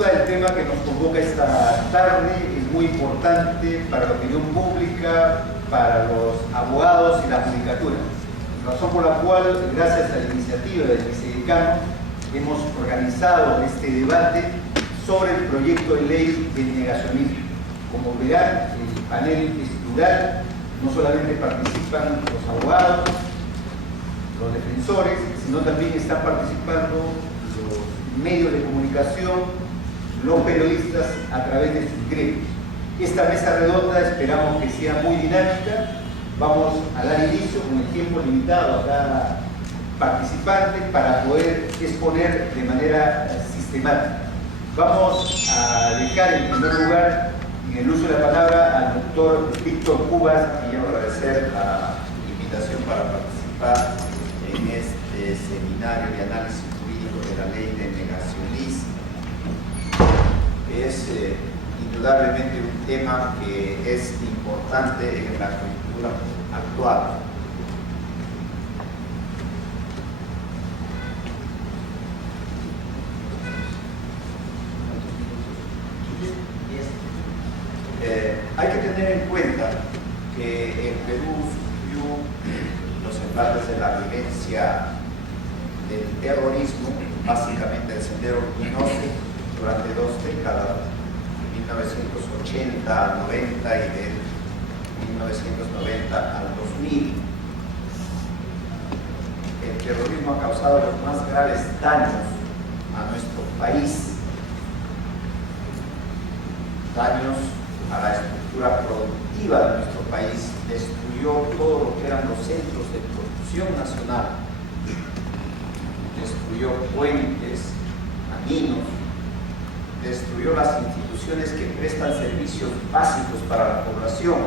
duda el tema que nos convoca esta tarde es muy importante para la opinión pública, para los abogados y la judicatura. Razón por la cual, gracias a la iniciativa del vicedecano, hemos organizado este debate sobre el proyecto de ley del negacionismo. Como verán, el panel es plural, no solamente participan los abogados, los defensores, sino también están participando los medios de comunicación, los periodistas a través de sus gremios. Esta mesa redonda esperamos que sea muy dinámica. Vamos a dar inicio con el tiempo limitado a cada participante para poder exponer de manera sistemática. Vamos a dejar en primer lugar en el uso de la palabra al doctor Víctor Cubas. Y quiero agradecer la invitación para participar en este seminario de análisis jurídico de la ley de negacionismo. Es indudablemente un tema que es importante en la coyuntura actual. Hay que tener en cuenta que el Perú sufrió los embates de la violencia del terrorismo, básicamente el Sendero Luminoso, durante 2 décadas, 1980 al 90 y de 1990 al 2000. El terrorismo ha causado los más graves daños a nuestro país, daños a la estructura productiva de nuestro país, destruyó todo lo que eran los centros de producción nacional, destruyó puentes, caminos, destruyó las instituciones que prestan servicios básicos para la población,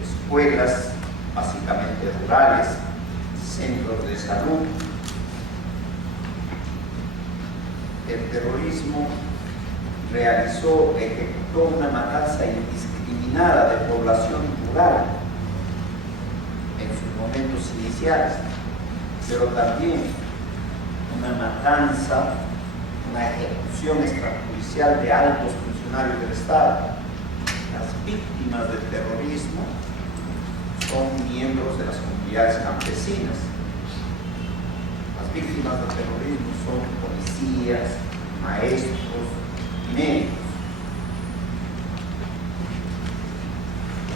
escuelas básicamente rurales, centros de salud. El terrorismo ejecutó una matanza indiscriminada de población rural en sus momentos iniciales, pero también una matanza, una ejecución extrajudicial de altos funcionarios del Estado. Las víctimas del terrorismo son miembros de las comunidades campesinas. Las víctimas del terrorismo son policías, maestros, médicos.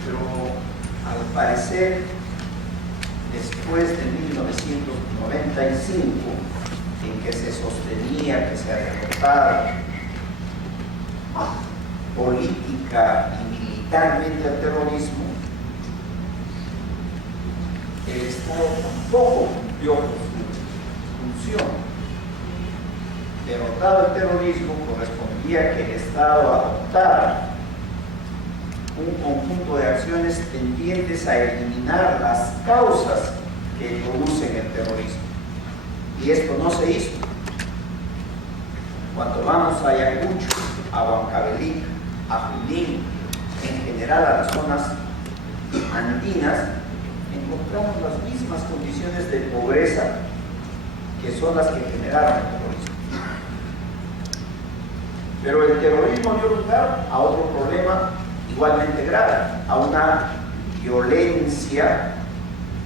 Pero al parecer, después de 1995, en que se sostenía que se derrotara política y militarmente al terrorismo, el Estado tampoco cumplió con su función. Derrotado el terrorismo, correspondía que el Estado adoptara un conjunto de acciones tendientes a eliminar las causas que producen el terrorismo. Y esto no se hizo. Cuando vamos a Ayacucho, a Huancavelica, a Junín, en general a las zonas andinas, encontramos las mismas condiciones de pobreza que son las que generaron el terrorismo. Pero el terrorismo dio lugar a otro problema igualmente grave, a una violencia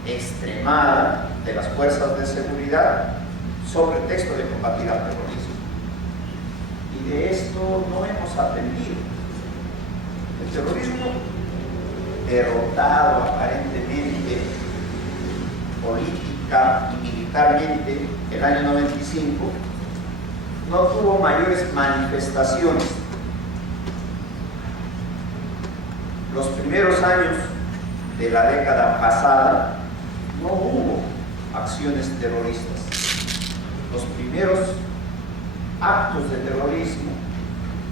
extremada de las fuerzas de seguridad sobre el pretexto de combatir al terrorismo. Y de esto no hemos aprendido. El terrorismo, derrotado aparentemente política y militarmente el año 95, no tuvo mayores manifestaciones. Los primeros años de la década pasada no hubo acciones terroristas. Los primeros actos de terrorismo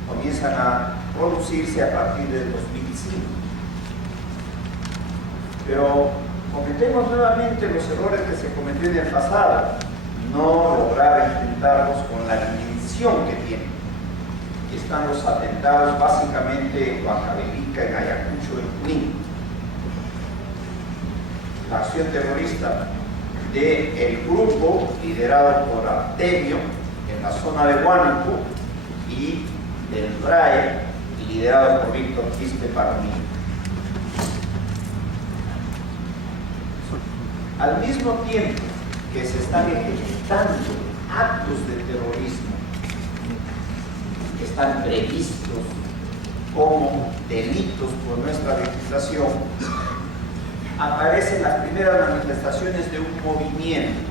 comienzan a producirse a partir del 2005. Pero cometemos nuevamente los errores que se cometió en el pasado, no lograr enfrentarlos con la dimensión que tienen. Aquí están los atentados básicamente en Huancavelica, en Ayacucho, en Junín. La acción terrorista del grupo liderado por Artemio en la zona de Huánuco y del BRAE, liderado por Víctor Quispe Palomino. Al mismo tiempo que se están ejecutando actos de terrorismo que están previstos como delitos por nuestra legislación, aparecen las primeras manifestaciones de un movimiento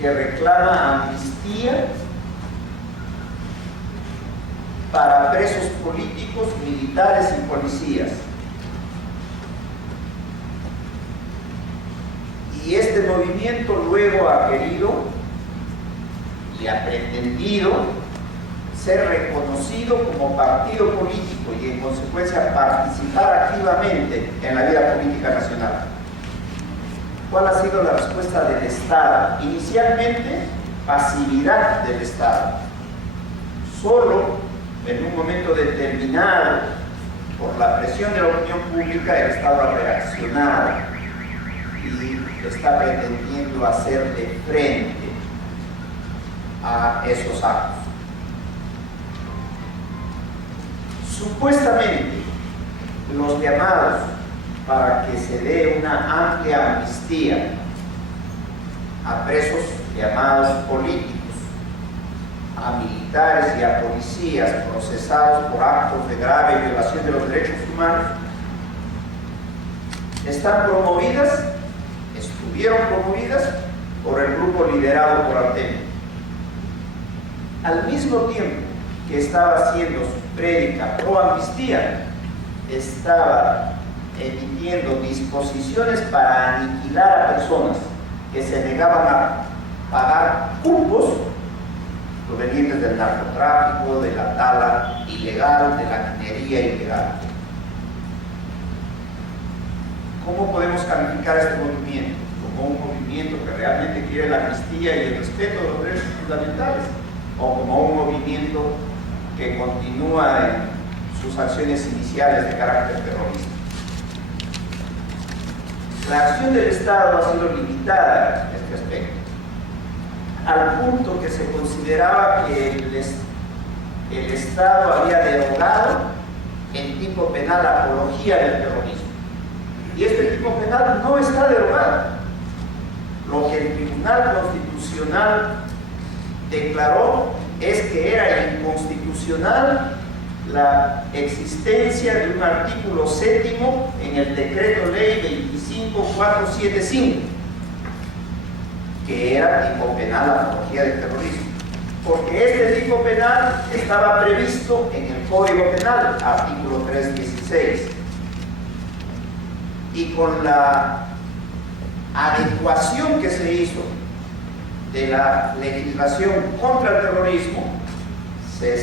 que reclama amnistía para presos políticos, militares y policías. Y este movimiento luego ha querido y ha pretendido ser reconocido como partido político y en consecuencia participar activamente en la vida política nacional. ¿Cuál ha sido la respuesta del Estado? Inicialmente, pasividad del Estado. Solo en un momento determinado, por la presión de la opinión pública, el Estado ha reaccionado y está pretendiendo hacerle frente a esos actos. Supuestamente, los llamados para que se dé una amplia amnistía a presos llamados políticos, a militares y a policías procesados por actos de grave violación de los derechos humanos, estuvieron promovidas por el grupo liderado por Artemio. Al mismo tiempo que estaba haciendo su prédica pro amnistía, estaba emitiendo disposiciones para aniquilar a personas que se negaban a pagar cupos provenientes del narcotráfico, de la tala ilegal, de la minería ilegal. ¿Cómo podemos calificar este movimiento? ¿Como un movimiento que realmente quiere la amnistía y el respeto de los derechos fundamentales? ¿O como un movimiento que continúa en sus acciones iniciales de carácter terrorista? La acción del Estado ha sido limitada en este aspecto, al punto que se consideraba que el Estado había derogado el tipo penal apología del terrorismo. Y este tipo penal no está derogado. Lo que el Tribunal Constitucional declaró es que era inconstitucional la existencia de un artículo 7 en el Decreto Ley 25475, que era tipo penal apología del terrorismo, porque este tipo penal estaba previsto en el Código Penal, artículo 316, y con la adecuación que se hizo de la legislación contra el terrorismo, se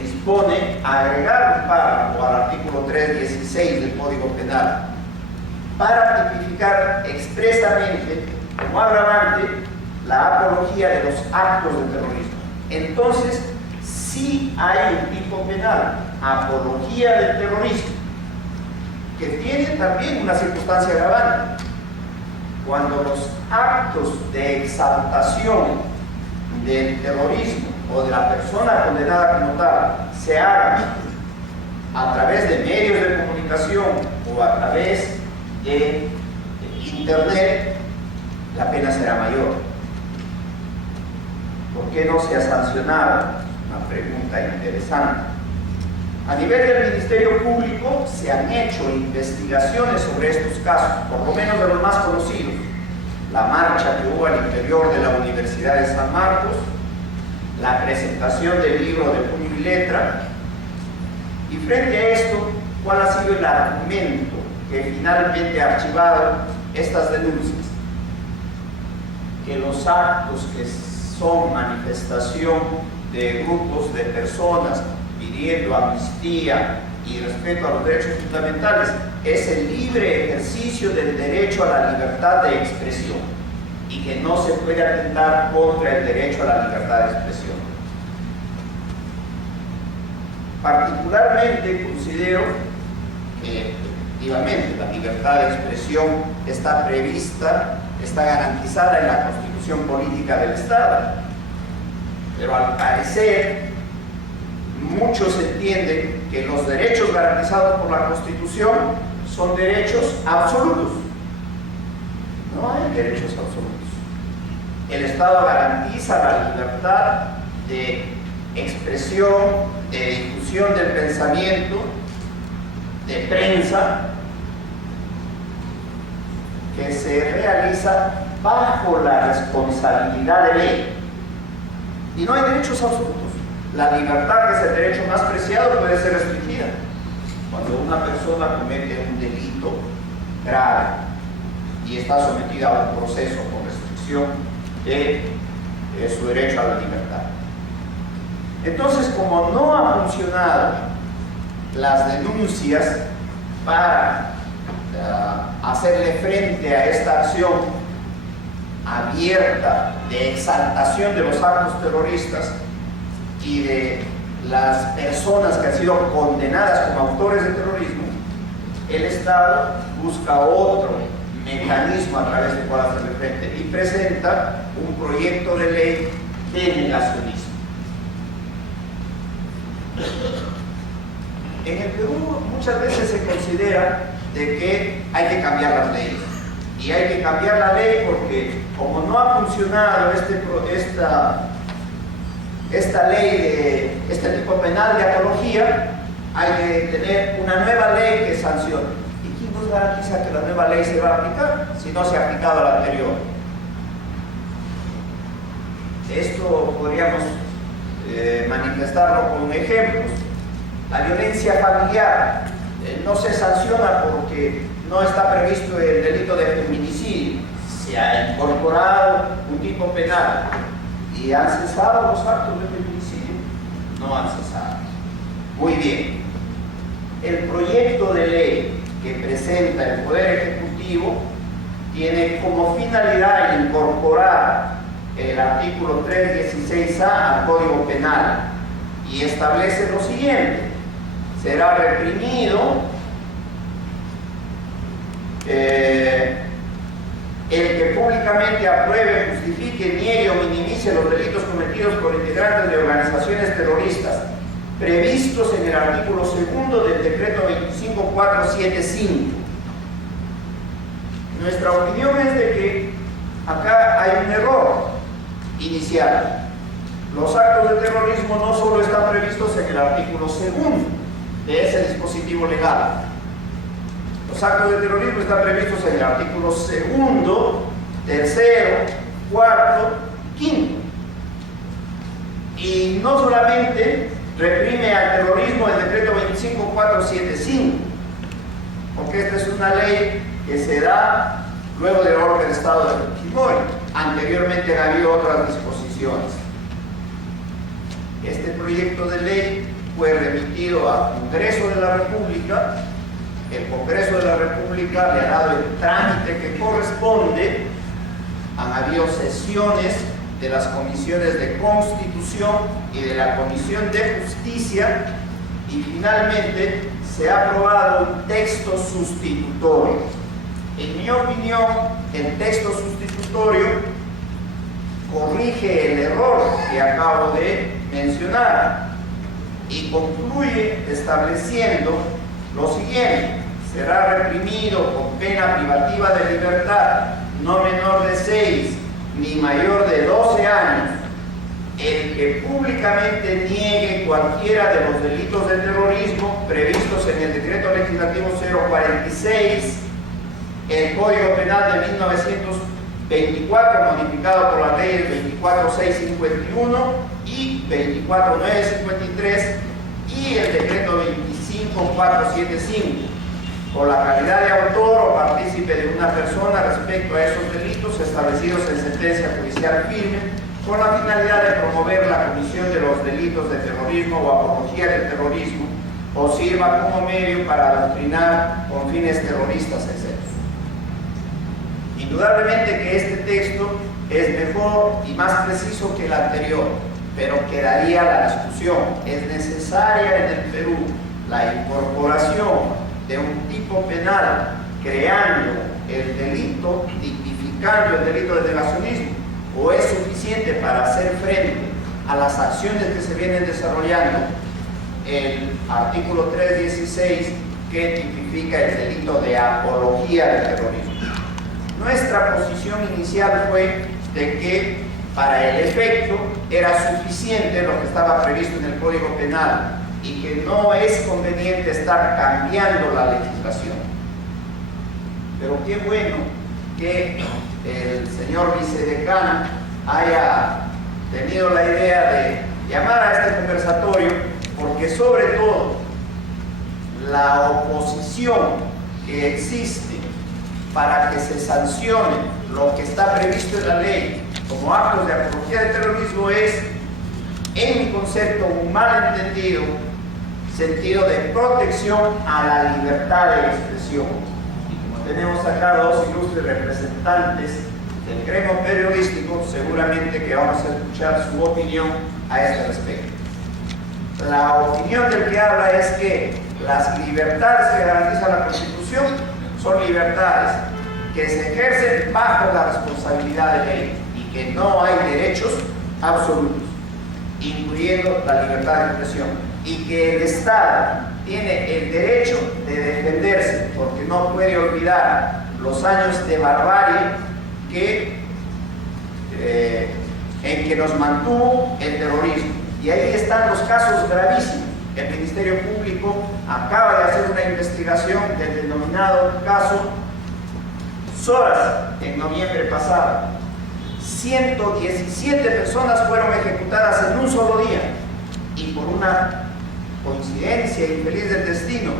dispone a agregar un párrafo al artículo 316 del Código Penal para tipificar expresamente como agravante la apología de los actos de terrorismo. Entonces, sí hay un tipo penal, apología del terrorismo, que tiene también una circunstancia agravante. Cuando los actos de exaltación del terrorismo o de la persona condenada como tal se hagan a través de medios de comunicación o a través de internet, la pena será mayor. ¿Por qué no se ha sancionado? Una pregunta interesante. A nivel del Ministerio Público se han hecho investigaciones sobre estos casos, por lo menos de los más conocidos. La marcha que hubo al interior de la Universidad de San Marcos, la presentación del libro de puño y letra, y frente a esto, ¿cuál ha sido el argumento que finalmente ha archivado estas denuncias? Que los actos que son manifestación de grupos de personas pidiendo amnistía y respeto a los derechos fundamentales es el libre ejercicio del derecho a la libertad de expresión y que no se puede atentar contra el derecho a la libertad de expresión. Particularmente considero que efectivamente, la libertad de expresión está prevista, está garantizada en la Constitución Política del Estado. Pero al parecer, muchos entienden que los derechos garantizados por la Constitución son derechos absolutos. No hay derechos absolutos. El Estado garantiza la libertad de expresión, de difusión del pensamiento, de prensa, que se realiza bajo la responsabilidad de ley. Y no hay derechos absolutos. La libertad, que es el derecho más preciado, puede ser restringida. Cuando una persona comete un delito grave y está sometida a un proceso con restricción de su derecho a la libertad. Entonces, como no han funcionado las denuncias para hacerle frente a esta acción abierta de exaltación de los actos terroristas y de las personas que han sido condenadas como autores de terrorismo, el Estado busca otro mecanismo a través del cual hacerle frente y presenta un proyecto de ley de negacionismo. En el Perú muchas veces se considera de que hay que cambiar las leyes, y hay que cambiar la ley porque como no ha funcionado esta ley de este tipo penal de apología, hay que tener una nueva ley que sancione. ¿Y quién nos garantiza que la nueva ley se va a aplicar si no se ha aplicado la anterior? Esto podríamos manifestarlo con ejemplos. La violencia familiar no se sanciona porque no está previsto el delito de feminicidio. Se ha incorporado un tipo penal. ¿Y han cesado los actos de feminicidio? No han cesado. Muy bien. El proyecto de ley que presenta el Poder Ejecutivo tiene como finalidad incorporar el artículo 316A al Código Penal y establece lo siguiente: será reprimido el que públicamente apruebe, justifique, niegue o minimice los delitos cometidos por integrantes de organizaciones terroristas previstos en el artículo 2 del decreto 25475. Nuestra opinión es de que acá hay un error inicial. Los actos de terrorismo no solo están previstos en el artículo 2 de ese dispositivo legal. Los actos de terrorismo están previstos en el artículo 2, 3, 4, 5. Y no solamente reprime al terrorismo el decreto 25475, porque esta es una ley que se da luego del golpe de Estado de Fujimori. Anteriormente han habido otras disposiciones. Este proyecto de ley fue remitido al Congreso de la República. El Congreso de la República le ha dado el trámite que corresponde. Han habido sesiones de las comisiones de Constitución y de la Comisión de Justicia, y finalmente se ha aprobado un texto sustitutorio. En mi opinión, el texto sustitutorio corrige el error que acabo de mencionar y concluye estableciendo lo siguiente: será reprimido con pena privativa de libertad no menor de 6 ni mayor de 12 años el que públicamente niegue cualquiera de los delitos de terrorismo previstos en el Decreto Legislativo 046, el Código Penal de 1924, modificado por las leyes 24651 y 24953, y el Decreto 25475, por la calidad de autor o partícipe de una persona respecto a esos delitos establecidos en sentencia judicial firme, con la finalidad de promover la comisión de los delitos de terrorismo o apología del terrorismo, o sirva como medio para adoctrinar con fines terroristas, etc. Indudablemente que este texto es mejor y más preciso que el anterior, pero quedaría la discusión. ¿Es necesaria en el Perú la incorporación de un tipo penal, creando el delito, tipificando el delito de negacionismo, o es suficiente para hacer frente a las acciones que se vienen desarrollando el artículo 316, que tipifica el delito de apología del terrorismo. Nuestra posición inicial fue de que para el efecto era suficiente lo que estaba previsto en el Código Penal y que no es conveniente estar cambiando la legislación. Pero qué bueno que el señor vicedecano haya tenido la idea de llamar a este conversatorio, porque sobre todo la oposición que existe para que se sancione lo que está previsto en la ley como actos de apología del terrorismo es, en mi concepto, un malentendido sentido de protección a la libertad de expresión. Y como tenemos acá dos ilustres representantes del gremio periodístico, seguramente que vamos a escuchar su opinión a este respecto. La opinión del que habla es que las libertades que garantiza la Constitución son libertades que se ejercen bajo la responsabilidad de ley y que no hay derechos absolutos, incluyendo la libertad de expresión, y que el Estado tiene el derecho de defenderse porque no puede olvidar los años de barbarie en que nos mantuvo el terrorismo. Y ahí están los casos gravísimos. El Ministerio Público acaba de hacer una investigación del denominado caso Soras en noviembre pasado. 117 personas fueron ejecutadas en un solo día, y por una coincidencia infeliz del destino,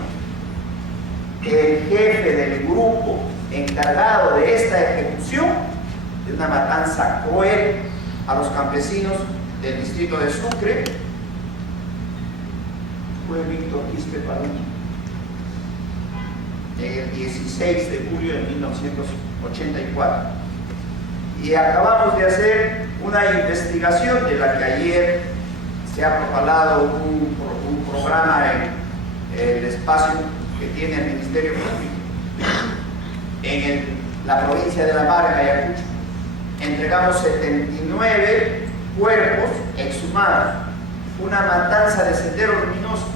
el jefe del grupo encargado de esta ejecución, de una matanza cruel a los campesinos del distrito de Sucre, fue Víctor Quispe Padilla, el 16 de julio de 1984. Y acabamos de hacer una investigación de la que ayer se ha propalado un programa en el espacio que tiene el Ministerio Público en la provincia de La Mar, en Ayacucho. Entregamos 79 cuerpos exhumados, una matanza de Sendero Luminoso.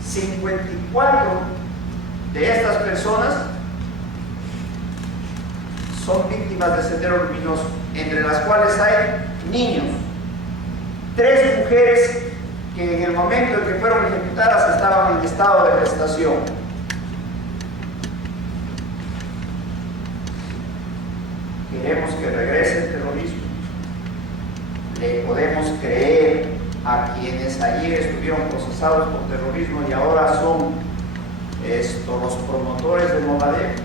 54 de estas personas son víctimas de Sendero Luminoso, entre las cuales hay niños. 3 mujeres que en el momento en que fueron ejecutadas estaban en estado de gestación. Queremos que regrese el terrorismo. Le podemos creer a quienes ayer estuvieron procesados por terrorismo y ahora son los promotores de Movadef,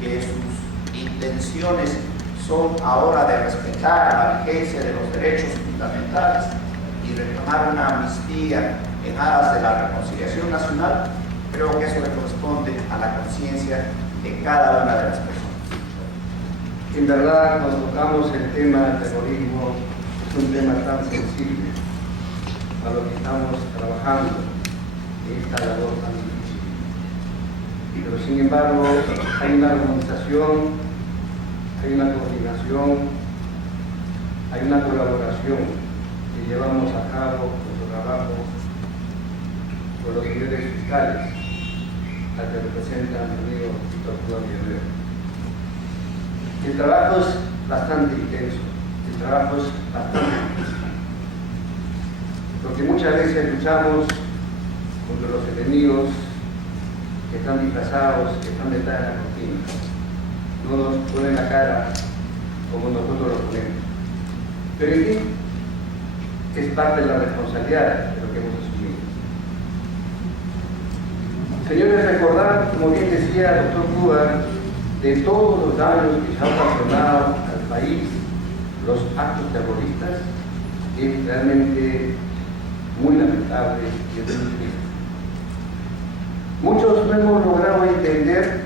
que sus intenciones son ahora de respetar la vigencia de los derechos fundamentales y reclamar una amnistía en aras de la reconciliación nacional. Creo que eso le corresponde a la conciencia de cada una de las personas. En verdad, cuando tocamos el tema del terrorismo, es un tema tan sensible a lo que estamos trabajando en esta labor tan difícil. Pero sin embargo, hay una armonización, hay una coordinación, hay una colaboración que llevamos a cabo nuestro trabajo con los señores fiscales, al que representa mi amigo Víctor Juan Guerrero. El trabajo es bastante intenso, el trabajo es bastante difícil, porque muchas veces luchamos contra los enemigos que están disfrazados, que están detrás de la cortina. No nos ponen la cara como nosotros lo ponemos. Pero en fin, es parte de la responsabilidad de lo que hemos asumido. Señores, recordar, como bien decía el doctor Cuba, de todos los daños que se han ocasionado al país, los actos terroristas, es realmente muy lamentable y es muy triste. Muchos no hemos logrado entender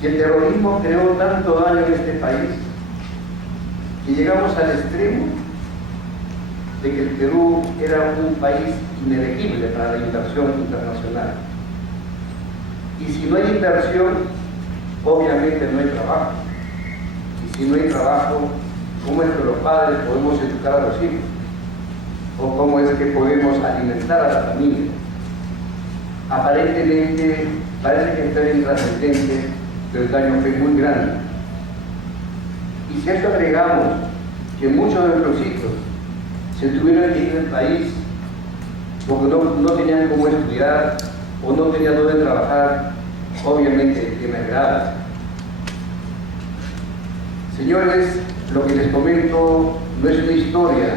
que el terrorismo creó tanto daño en este país que llegamos al extremo de que el Perú era un país inelegible para la inversión internacional. Y si no hay inversión, obviamente no hay trabajo. Y si no hay trabajo, ¿cómo es que los padres podemos educar a los hijos? ¿O cómo es que podemos alimentar a la familia? Aparentemente, parece que está intrascendente, pero el daño fue muy grande. Y si a eso agregamos que muchos de nuestros hijos se tuvieron que ir del país porque no tenían cómo estudiar o no tenían dónde trabajar, obviamente el tema es grave. Señores, lo que les comento no es una historia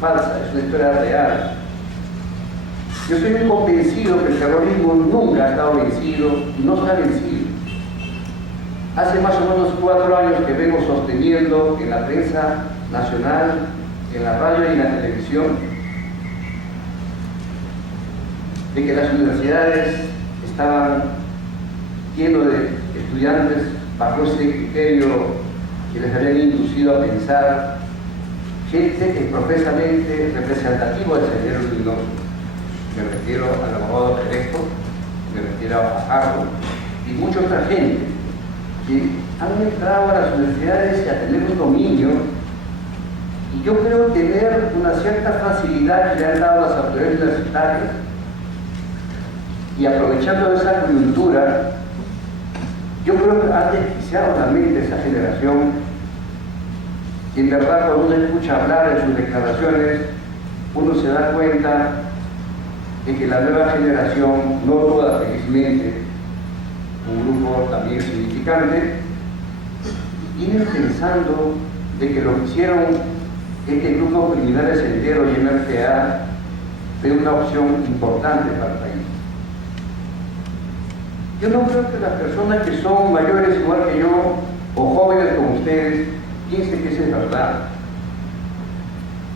falsa, es una historia real. Yo estoy muy convencido que el terrorismo nunca ha estado vencido y no está vencido. Hace más o menos 4 años que vengo sosteniendo en la prensa nacional, en la radio y en la televisión, de que las universidades estaban llenas de estudiantes bajo ese criterio que les habían inducido a pensar, gente exprofesamente representativo del Sendero Luminoso. Me refiero al abogado Gerejo, me refiero a Fajardo y mucha otra gente que han entrado a las universidades y a tener un dominio, y yo creo tener una cierta facilidad que le han dado las autoridades universitarias, y aprovechando esa coyuntura, yo creo que ha desquiciado la mente de esa generación, y en verdad cuando uno escucha hablar de sus declaraciones, uno se da cuenta de que la nueva generación, no toda felizmente, un grupo también significante, vienen pensando de que lo que hicieron este grupo criminal de Sendero y MRTA fue una opción importante para el país. Yo no creo que las personas que son mayores igual que yo, o jóvenes como ustedes, piensen que eso es verdad.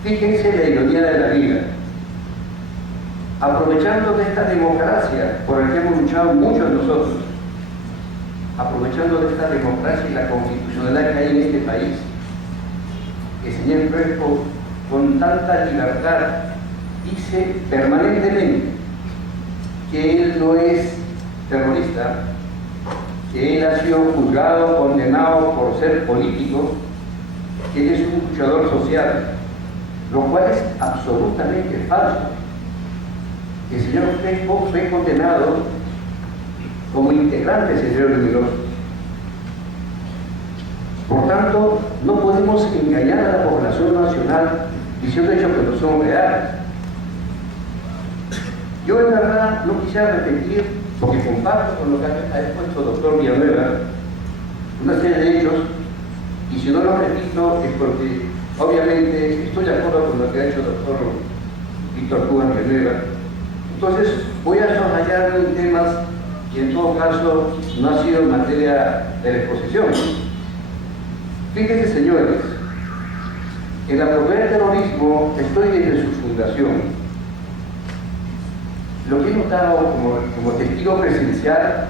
Fíjense la ironía de la vida. Aprovechando de esta democracia por la que hemos luchado muchos de nosotros, aprovechando de esta democracia y la constitucionalidad que hay en este país, el señor Crespo, con tanta libertad, dice permanentemente que él no es terrorista, que él ha sido juzgado, condenado por ser político, que él es un luchador social, lo cual es absolutamente falso. El señor Crespo fue condenado como integrante del Sendero Luminoso. Por tanto, no podemos engañar a la población nacional diciendo hechos que no son reales. Yo en verdad no quisiera repetir, porque comparto con lo que ha expuesto el doctor Villanueva, una serie de hechos, y si no lo repito es porque obviamente estoy de acuerdo con lo que ha hecho el doctor Víctor Cubas Villanueva. Entonces voy a soslayar en temas que en todo caso no ha sido materia de la exposición. Fíjense, señores, en la propiedad del terrorismo estoy desde su fundación. Lo que he notado como testigo presencial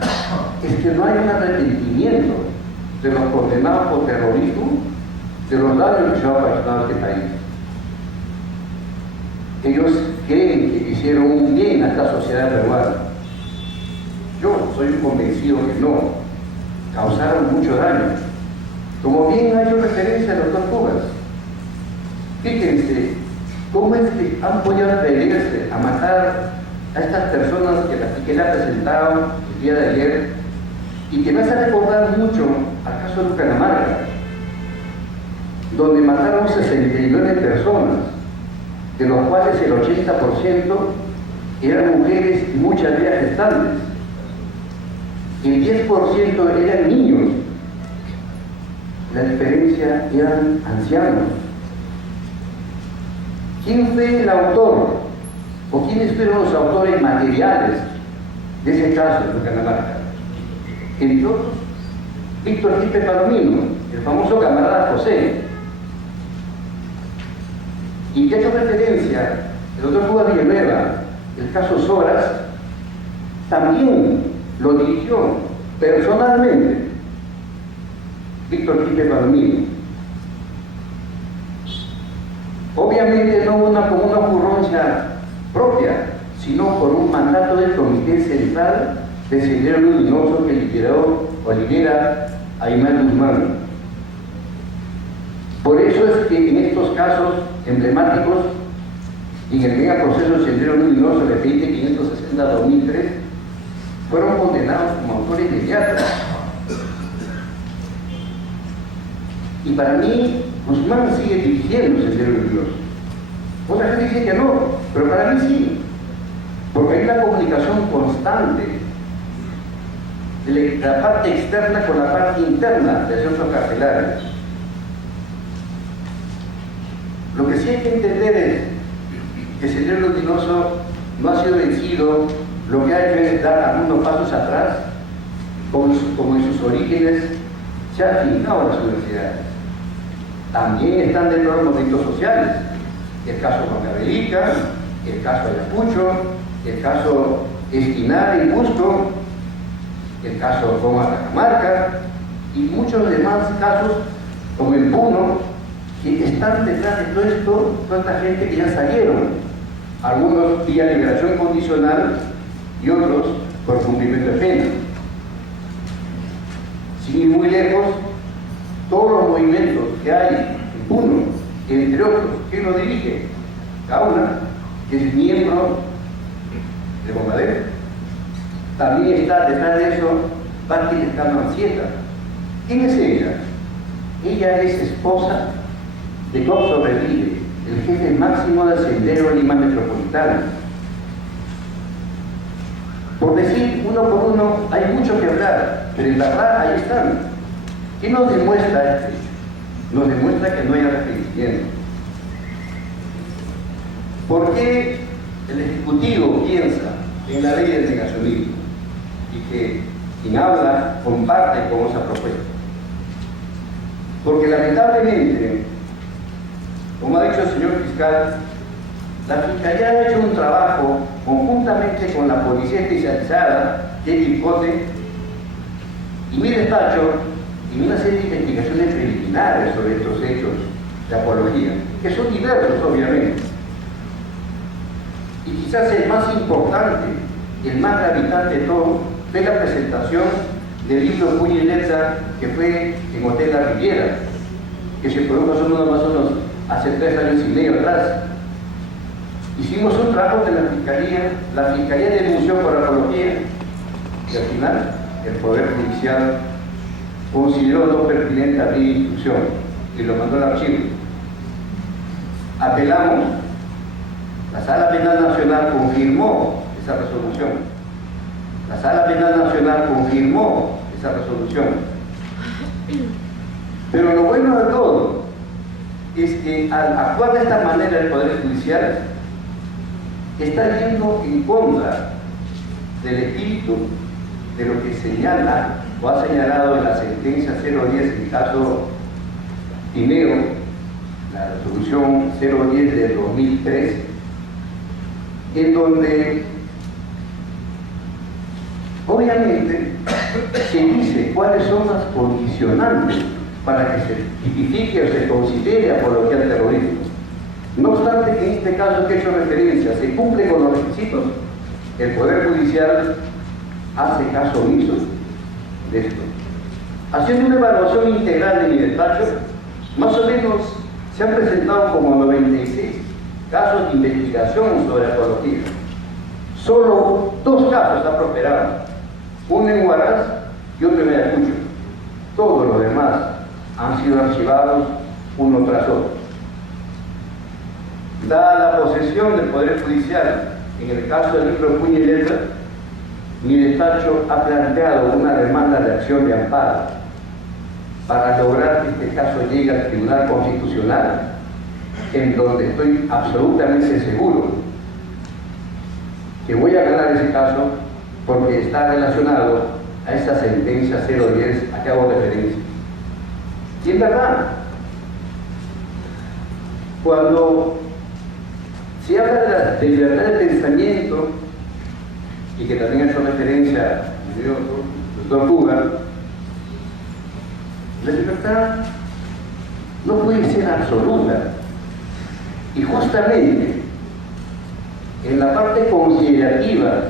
es que no hay un arrepentimiento de los condenados por terrorismo, de los daños que se han ocasionado a este país. Ellos creen que hicieron un bien a esta sociedad peruana. Yo soy un convencido que no, causaron mucho daño. Como bien ha hecho referencia el doctor Cubas. Fíjense, cómo es que han podido atreverse a matar a estas personas que le ha presentado el día de ayer, y que me hace recordar mucho al caso de Bucaramanga, donde mataron 69 personas, de los cuales el 80% eran mujeres y muchas de ellas gestantes. El 10% eran niños. La diferencia eran ancianos. ¿Quién fue el autor? ¿O quiénes fueron los autores materiales de ese caso de Bucaramanga? Entre otros, Víctor Tipe Palomino, el famoso camarada José. Y que ha hecho referencia el doctor Cubas Villanueva, el caso Soras, también lo dirigió personalmente Víctor Tipe Palomino. Obviamente no como una ocurrencia propia, sino por un mandato del Comité Central de Sendero Luminoso que lideró o lidera Aymar Guzmán. Por eso es que en estos casos emblemáticos, en el mega proceso Sendero Luminoso de 560-2003, fueron condenados como autores inmediatos. Y para mí, Guzmán sigue dirigiendo Sendero Luminoso. Otra gente dice que no, pero para mí sí, porque hay una comunicación constante de la parte externa con la parte interna del centro carcelario. Lo que sí hay que entender es que Sendero Luminoso no ha sido vencido, lo que ha hecho es dar algunos pasos atrás, como en sus orígenes se han afincado las universidades. También están dentro de los movimientos sociales, el caso Huancavelica, el caso Ayacucho, el caso Espinal y Cusco, el caso Roma Cajamarca y muchos demás casos como el Puno, que están detrás de todo esto, toda esta gente que ya salieron, algunos vía liberación condicional y otros por cumplimiento de pena. Sin ir muy lejos, todos los movimientos que hay en Puno, entre otros, ¿quién lo dirige? Gauna, que es miembro de Bombadero. También está detrás de eso Patti Lescano Ansieta. ¿Quién es ella? Ella es esposa de Cox Sobrevive, el jefe máximo del Sendero Lima Metropolitana. Por decir uno por uno, hay mucho que hablar, pero en verdad ahí están. ¿Qué nos demuestra este hecho? Nos demuestra que no hay arrepentimiento. ¿Por qué el Ejecutivo piensa en la ley del negacionismo y que quien habla comparte con esa propuesta? Porque lamentablemente, como ha dicho el señor fiscal, la Fiscalía ha hecho un trabajo conjuntamente con la Policía Especializada, que es IPCOTE, y mi despacho, y una serie de investigaciones preliminares sobre estos hechos de apología, que son diversos, obviamente. Y quizás el más importante y el más gravitante de todo fue la presentación del libro Puño y Letra que fue en Hotel La Riviera, que se produjo más o menos hace 3 años y medio atrás. Hicimos un trabajo de la Fiscalía denunció por apología, y al final el Poder Judicial consideró no pertinente abrir instrucción y lo mandó al archivo. Apelamos, la Sala Penal Nacional confirmó esa resolución. La Sala Penal Nacional confirmó esa resolución. Pero lo bueno de todo es que al actuar de esta manera el Poder Judicial está yendo en contra del espíritu de lo que señala o ha señalado en la sentencia 010, en el caso Tineo, la resolución 010 del 2003, en donde obviamente se dice cuáles son las condicionantes para que se tipifique o se considere apología al terrorismo. No obstante que en este caso que he hecho referencia se cumple con los requisitos, el Poder Judicial hace caso omiso de esto. Haciendo una evaluación integral de mi despacho, más o menos se han presentado como 96 casos de investigación sobre apología. Solo 2 casos han prosperado, uno en Huaraz y otro en Ayacucho. Todos los demás han sido archivados uno tras otro. Dada la posesión del Poder Judicial en el caso del libro Puño y Letra, mi despacho ha planteado una demanda de acción de amparo para lograr que este caso llegue al Tribunal Constitucional, en donde estoy absolutamente seguro que voy a ganar ese caso porque está relacionado a esa sentencia 010 a que hago referencia. Y en verdad, cuando se habla de libertad de pensamiento, y que también ha hecho referencia al doctor Puga, la libertad no puede ser absoluta. Y justamente En la parte considerativa,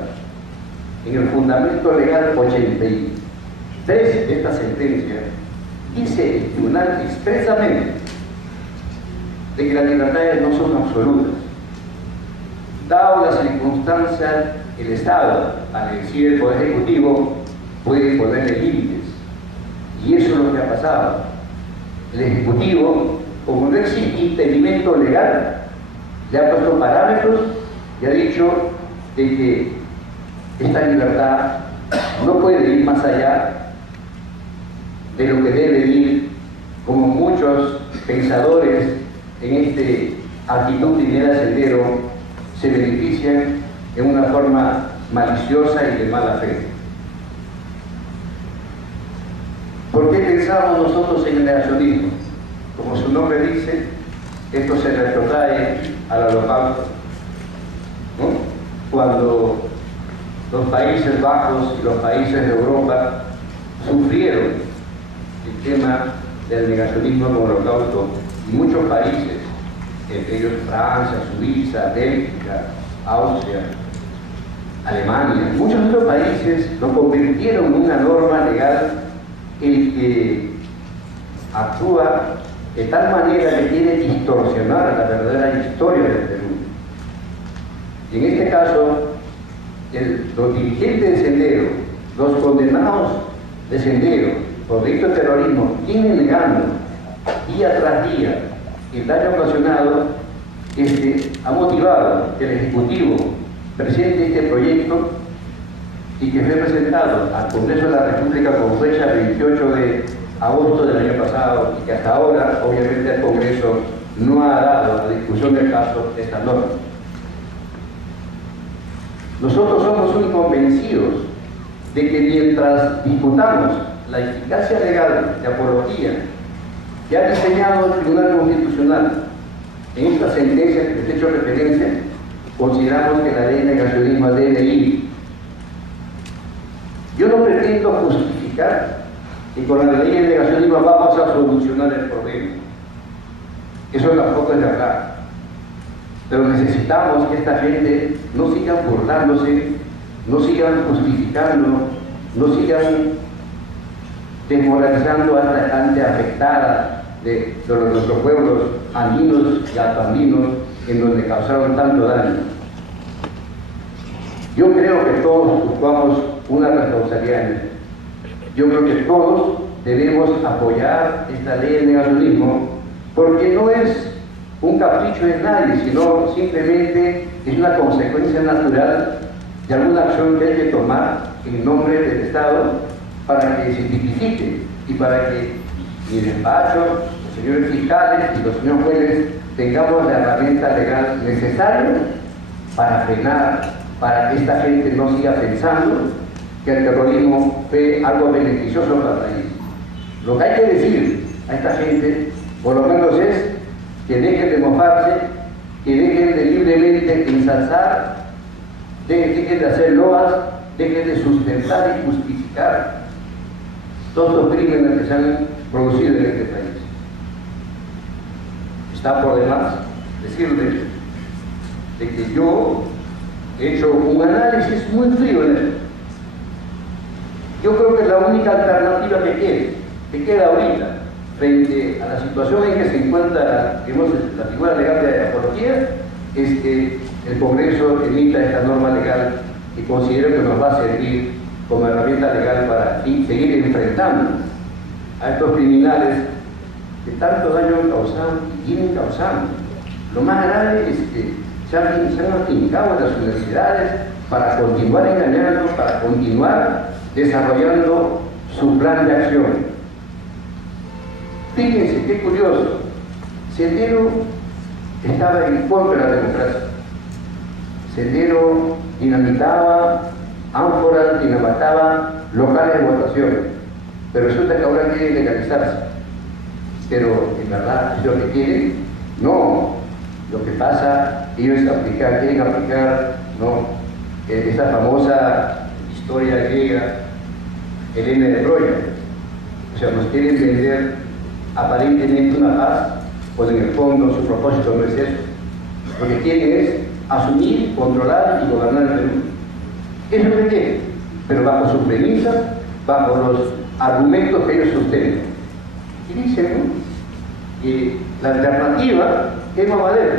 en el fundamento legal 83 de esta sentencia, dice el tribunal expresamente de que las libertades no son absolutas. Dado las circunstancias, el Estado, al elegir el Poder Ejecutivo, puede ponerle límites. Y eso es lo que ha pasado. El Ejecutivo, como no existe impedimento legal, le ha puesto parámetros y ha dicho de que esta libertad no puede ir más allá de lo que debe ir, como muchos pensadores en este actitud primera sendero se benefician en una forma maliciosa y de mala fe. ¿Por qué pensamos nosotros en el negacionismo? Como su nombre dice, esto se retrotrae al holocausto, ¿no? Cuando los Países Bajos y los países de Europa sufrieron el tema del negacionismo en el holocausto, y muchos países, entre ellos Francia, Suiza, Bélgica, Austria, Alemania, muchos otros países lo convirtieron en una norma legal el que actúa de tal manera que quiere distorsionar la verdadera historia del Perú. Y en este caso, los dirigentes de Sendero, los condenados de Sendero por delito de terrorismo, vienen negando día tras día el daño ocasionado, ha motivado que el Ejecutivo presente este proyecto y que fue presentado al Congreso de la República con fecha 28 de agosto del año pasado y que hasta ahora, obviamente, el Congreso no ha dado a la discusión del caso esta norma. Nosotros somos muy convencidos de que mientras disputamos la eficacia legal de apología que ha diseñado el Tribunal Constitucional en esta sentencia que les he hecho referencia, consideramos que la ley de negacionismo debe ir. Yo no pretendo justificar que con la ley de negacionismo vamos a solucionar el problema. Eso tampoco es verdad. Pero necesitamos que esta gente no sigan burlándose, no sigan justificando, no sigan desmoralizando a esta gente afectada de nuestros pueblos andinos y altoandinos en donde causaron tanto daño. Yo creo que todos ocupamos una responsabilidad en esto. Yo creo que todos debemos apoyar esta ley del negacionismo porque no es un capricho de nadie, sino simplemente es una consecuencia natural de alguna acción que hay que tomar en nombre del Estado para que se tipifique y para que mi despacho, los señores fiscales y los señores jueces tengamos la herramienta legal necesaria para frenar, para que esta gente no siga pensando que el terrorismo fue algo beneficioso para el país. Lo que hay que decir a esta gente, por lo menos, es que dejen de mofarse, que dejen de libremente ensalzar, dejen de hacer loas, dejen de sustentar y justificar todos los crímenes que se han producido en este país. Está por demás decirles de que yo he hecho un análisis muy frío en esto. Yo creo que la única alternativa que queda ahorita frente a la situación en que se encuentra, digamos, la figura legal de apología, es que el Congreso emita esta norma legal que considero que nos va a servir como herramienta legal para seguir enfrentando a estos criminales que tanto daño han causado y vienen causando. Lo más grave es que se han afincado en las universidades para continuar engañando, para continuar desarrollando su plan de acción. Fíjense qué curioso, Sendero estaba en contra de la democracia. Sendero dinamitaba ánforas, dinamitaba locales de votación, pero resulta que ahora quiere legalizarse. Pero en verdad, ¿es lo que quieren? No. Lo que pasa, ellos quieren aplicar, ¿no?, esa famosa historia griega, Helena de Troya. O sea, nos quieren vender aparentemente una paz, pues en el fondo su propósito no es eso. Lo que quieren es asumir, controlar y gobernar el Perú. Eso se quiere, pero bajo sus premisas, bajo los argumentos que ellos sostienen. Y dicen, ¿no?, que la alternativa es Mamadeiro,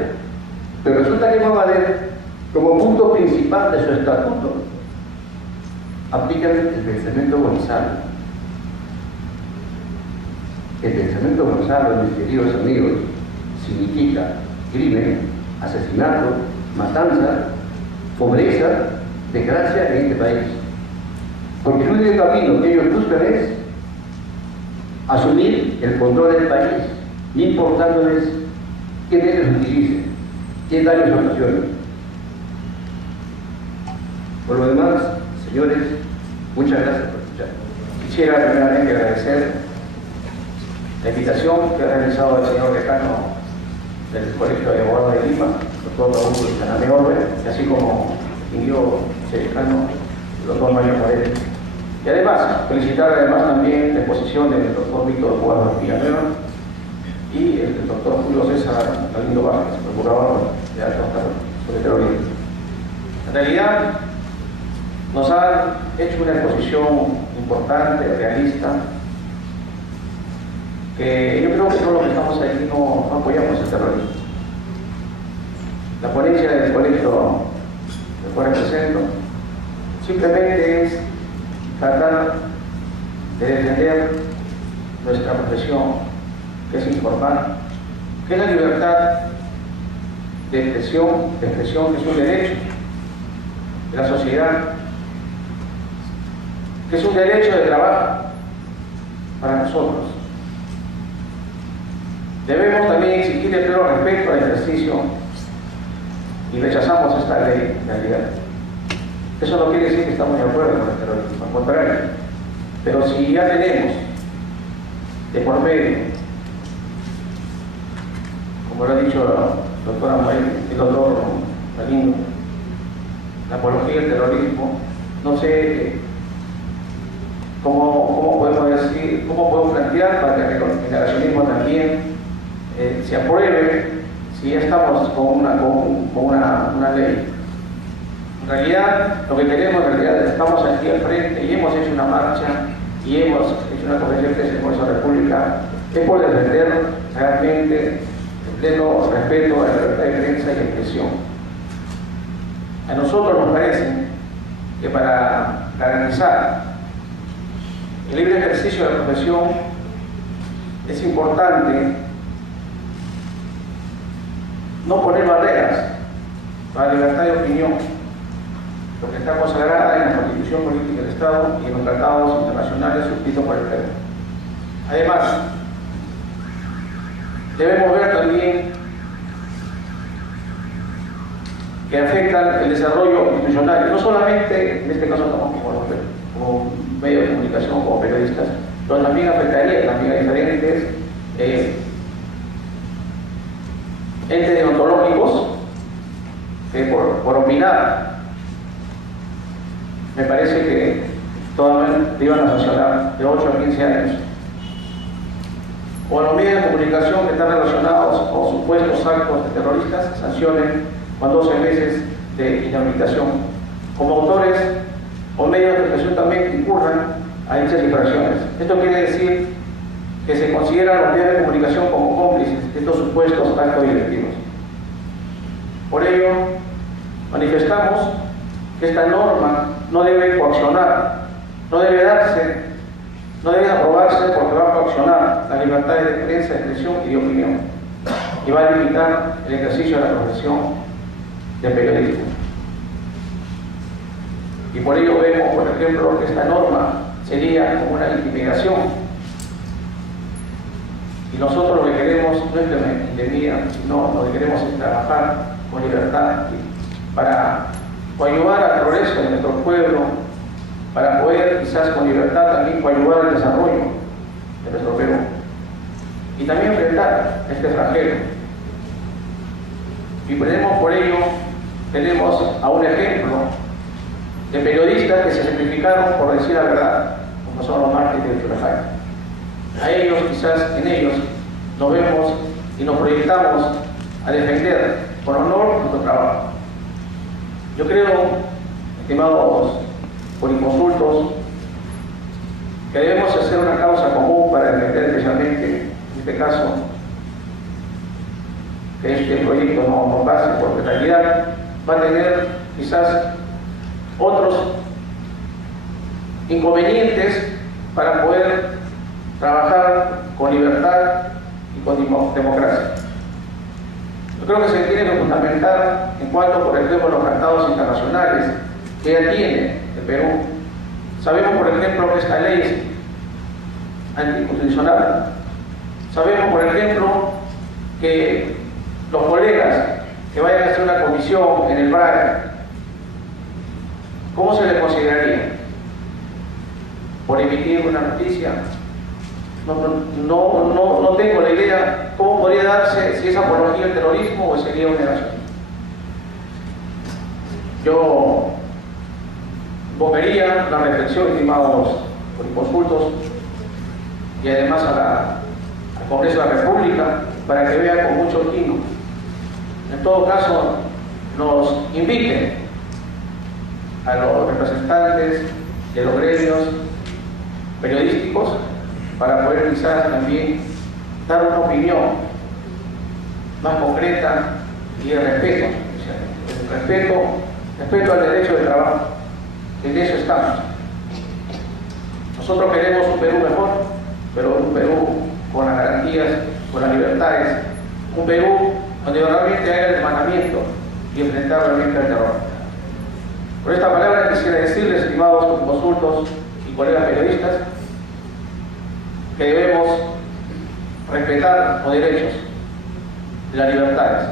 pero resulta que Mamadeiro, como punto principal de su estatuto, aplican el pensamiento Gonzalo. El pensamiento Gonzalo, mis queridos amigos, significa crimen, asesinato, matanza, pobreza, desgracia en este país. Porque el único camino que ellos buscan es asumir el control del país, no importándoles qué medios utilicen, qué daños ocasionen. Por lo demás, señores, muchas gracias por escuchar. Quisiera primeramente agradecer la invitación que ha realizado el señor decano del Colegio de Abogados de Lima, el doctor Raúl Caname Orbe, así como ingeniero decano, el doctor Mario Morel. Y además, felicitar también la exposición del doctor Víctor Juan Villanueva y el doctor Julio César Galindo Vázquez, procurador de alto sobre terrorismo. En realidad, nos han hecho una exposición importante, realista, que yo creo que todos los que estamos aquí no apoyamos el terrorismo. La ponencia del colegio del cual represento simplemente es tratar de defender nuestra profesión, que es informar, que es la libertad de expresión que es un derecho de la sociedad, que es un derecho de trabajo para nosotros. Debemos también exigir el pleno respeto al ejercicio y rechazamos esta ley en realidad. Eso no quiere decir que estamos de acuerdo con el terrorismo, al contrario. Pero si ya tenemos de por medio, como lo ha dicho la doctora Mael, el doctor Galindo, la apología del terrorismo, no sé cómo podemos decir, cómo podemos plantear para que el negacionismo también se apruebe si ya estamos con una ley. En realidad, lo que queremos, estamos aquí al frente y hemos hecho una marcha y hemos hecho una convención de Fuerza República, es por defender realmente el pleno respeto a la libertad de prensa y de expresión. A nosotros nos parece que para garantizar el libre ejercicio de la profesión es importante no poner barreras para la libertad de opinión, porque está consagrada en la Constitución Política del Estado y en los tratados internacionales suscritos por el Perú. Además, debemos ver también que afectan el desarrollo institucional, y no solamente, en este caso estamos como medios de comunicación, como periodistas, pero también afectaría también a diferentes entes deontológicos que por opinar, me parece que totalmente iban a sancionar de 8 a 15 años. O los medios de comunicación que están relacionados con supuestos actos de terroristas sancionen con 12 meses de inhabilitación. Como autores o medios de comunicación también incurran a dichas infracciones. Esto quiere decir que se consideran los medios de comunicación como cómplices de estos supuestos actos delictivos. Por ello, manifestamos que esta norma no debe coaccionar, no debe aprobarse porque va a coaccionar la libertad de prensa, de expresión y de opinión, y va a limitar el ejercicio de la profesión de periodismo. Y por ello vemos, por ejemplo, que esta norma sería como una intimidación. Y nosotros lo que queremos no es que me intimidan, sino lo que queremos es trabajar con libertad para ayudar al progreso de nuestro pueblo, para poder quizás con libertad también ayudar al desarrollo de nuestro Perú. Y también enfrentar este extranjero. Y por ello tenemos a un ejemplo de periodistas que se sacrificaron por decir la verdad, como son los mártires de Churajay. A ellos, quizás en ellos, nos vemos y nos proyectamos a defender con honor nuestro trabajo. Yo creo, estimados policonsultos, que debemos hacer una causa común para defender especialmente, en este caso, que este proyecto no pase, porque en realidad va a tener quizás otros inconvenientes para poder trabajar con libertad y con democracia. Yo creo que se tiene que fundamentar en cuanto, por ejemplo, a los tratados internacionales que ya tiene el Perú. Sabemos, por ejemplo, que esta ley es anticonstitucional. Sabemos, por ejemplo, que los colegas que vayan a hacer una comisión en el BRAC, ¿cómo se les consideraría? ¿Por emitir una noticia? No tengo la idea cómo podría darse, si es apología al terrorismo o sería una negación. Yo volvería la reflexión, estimados consultos, y además al Congreso de la República, para que vean con mucho tino. En todo caso, nos inviten a los representantes de los gremios periodísticos para poder quizás también dar una opinión más concreta y de respeto, respeto al derecho de trabajo. En eso estamos. Nosotros queremos un Perú mejor, pero un Perú con las garantías, con las libertades, un Perú donde realmente haya el hermanamiento y enfrentar realmente al terror. Por esta palabra quisiera decirles, estimados consultos y colegas periodistas, que debemos respetar los derechos de las libertades,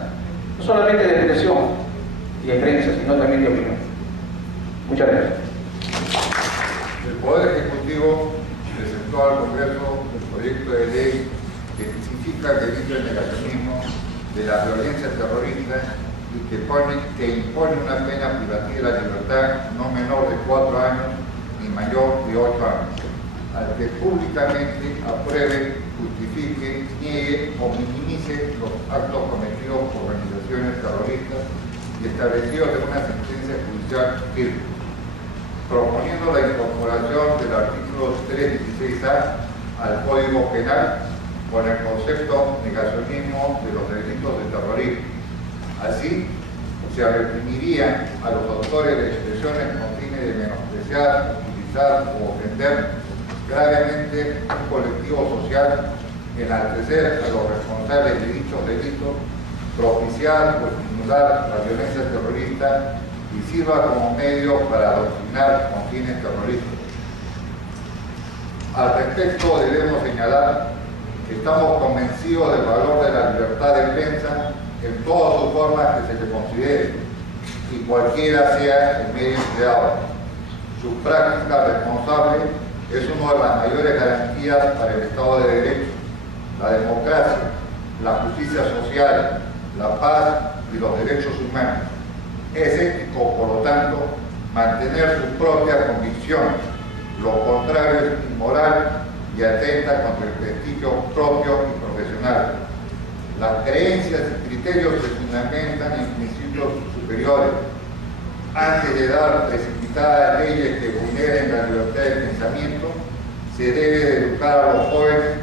no solamente de expresión y de prensa, sino también de opinión. Muchas gracias. El Poder Ejecutivo presentó al Congreso el proyecto de ley que tipifica el delito de negacionismo de la violencia terrorista y que impone una pena privativa de la libertad no menor de 4 años ni mayor de 8 años, al que públicamente apruebe, justifique, niegue o minimice los actos cometidos por organizaciones terroristas y establecidos en una sentencia judicial firme, proponiendo la incorporación del artículo 316A al Código Penal con el concepto negacionismo de los delitos de terrorismo. Así, se reprimirían a los autores de expresiones con fines de menospreciar, utilizar o ofender gravemente un colectivo social, enaltecer a los responsables de dichos delitos, propiciar o estimular la violencia terrorista y sirva como medio para adoctrinar con fines terroristas. Al respecto, debemos señalar que estamos convencidos del valor de la libertad de prensa en todas sus formas que se le considere y cualquiera sea el medio empleado. Su práctica responsable es una de las mayores garantías para el Estado de Derecho, la democracia, la justicia social, la paz y los derechos humanos. Es ético, por lo tanto, mantener su propia convicción. Lo contrario es inmoral y atenta contra el prestigio propio y profesional. Las creencias y criterios se fundamentan en principios superiores. Antes de dar precipitadas leyes que vulneren la libertad de pensamiento, se debe de educar a los jóvenes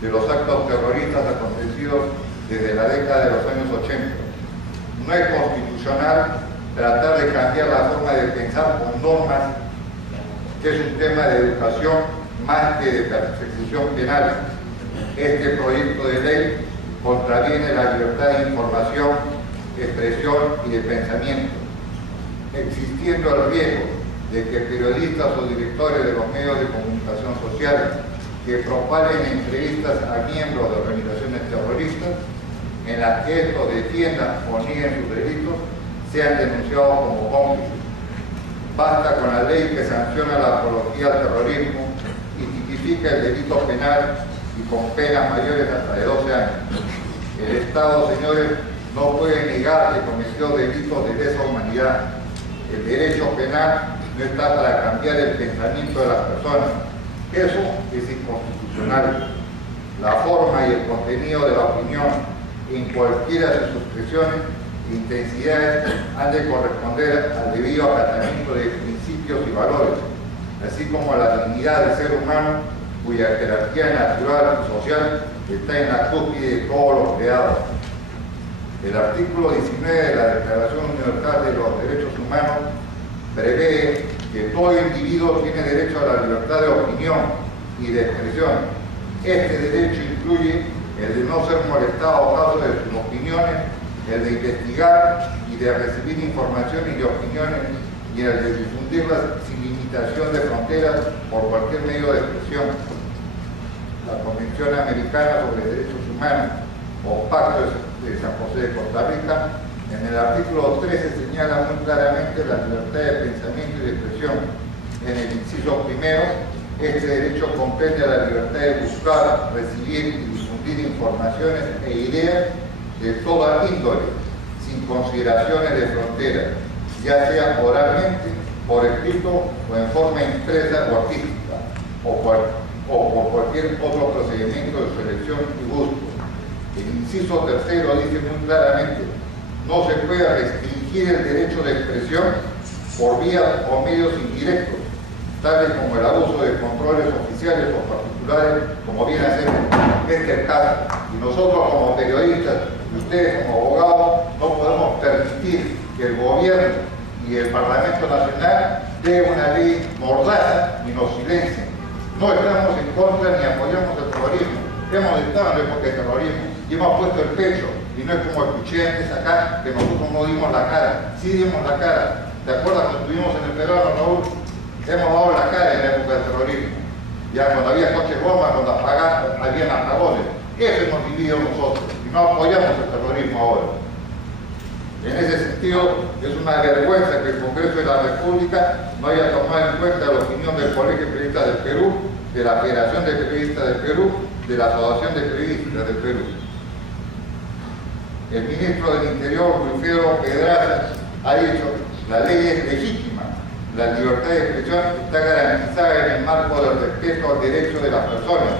de los actos terroristas acontecidos desde la década de los años 80. No es constitucional tratar de cambiar la forma de pensar con normas, que es un tema de educación más que de persecución penal. Este proyecto de ley contraviene la libertad de información, expresión y de pensamiento, existiendo el riesgo de que periodistas o directores de los medios de comunicación social que propaguen entrevistas a miembros de organizaciones terroristas en las que estos defiendan o nieguen sus delitos sean denunciados como cómplices. Basta con la ley que sanciona la apología al terrorismo y tipifica el delito penal y con penas mayores hasta de 12 años. El Estado, señores, no puede negar que cometió delitos de lesa humanidad. El derecho penal no está para cambiar el pensamiento de las personas. Eso es inconstitucional. La forma y el contenido de la opinión en cualquiera de sus expresiones e intensidades han de corresponder al debido acatamiento de principios y valores, así como a la dignidad del ser humano, cuya jerarquía natural y social está en la cúspide de todos los creados. El artículo 19 de la Declaración Universal de los Derechos Humanos prevé que todo individuo tiene derecho a la libertad de opinión y de expresión. Este derecho incluye el de no ser molestado a causa de sus opiniones, el de investigar y de recibir información y de opiniones, y el de difundirlas sin limitación de fronteras por cualquier medio de expresión. La Convención Americana sobre Derechos Humanos, o Pacto de San José de Costa Rica, en el artículo 13 señala muy claramente la libertad de pensamiento y de expresión. En el inciso primero, este derecho comprende la libertad de buscar, recibir y difundir informaciones e ideas de toda índole, sin consideraciones de fronteras, ya sea oralmente, por escrito o en forma impresa o artística, o por cualquier otro procedimiento de selección y gusto. El inciso tercero dice muy claramente: no se puede restringir el derecho de expresión por vías o medios indirectos, tales como el abuso de controles oficiales o particulares, como viene a ser el caso. Y nosotros como periodistas y ustedes como abogados no podemos permitir que el gobierno y el Parlamento Nacional dé una ley mordaza y nos silencien. No estamos en contra ni apoyamos el terrorismo, hemos estado en la época del terrorismo y hemos puesto el pecho, y no es como escuché antes acá que nosotros no dimos la cara. Sí dimos la cara. ¿Te acuerdas cuando estuvimos en el peruano, Raúl? Hemos dado la cara en la época del terrorismo, ya cuando había coches bombas, cuando habían apagones. Eso hemos vivido nosotros y no apoyamos el terrorismo ahora. En ese sentido, es una vergüenza que el Congreso de la República no haya tomado en cuenta la opinión del Colegio de Periodistas del Perú, de la Federación de Periodistas del Perú, de la Asociación de Periodistas del Perú. El ministro del Interior, Wilfredo Pedraza, ha dicho: la ley es legítima, la libertad de expresión está garantizada en el marco del respeto al derecho de las personas.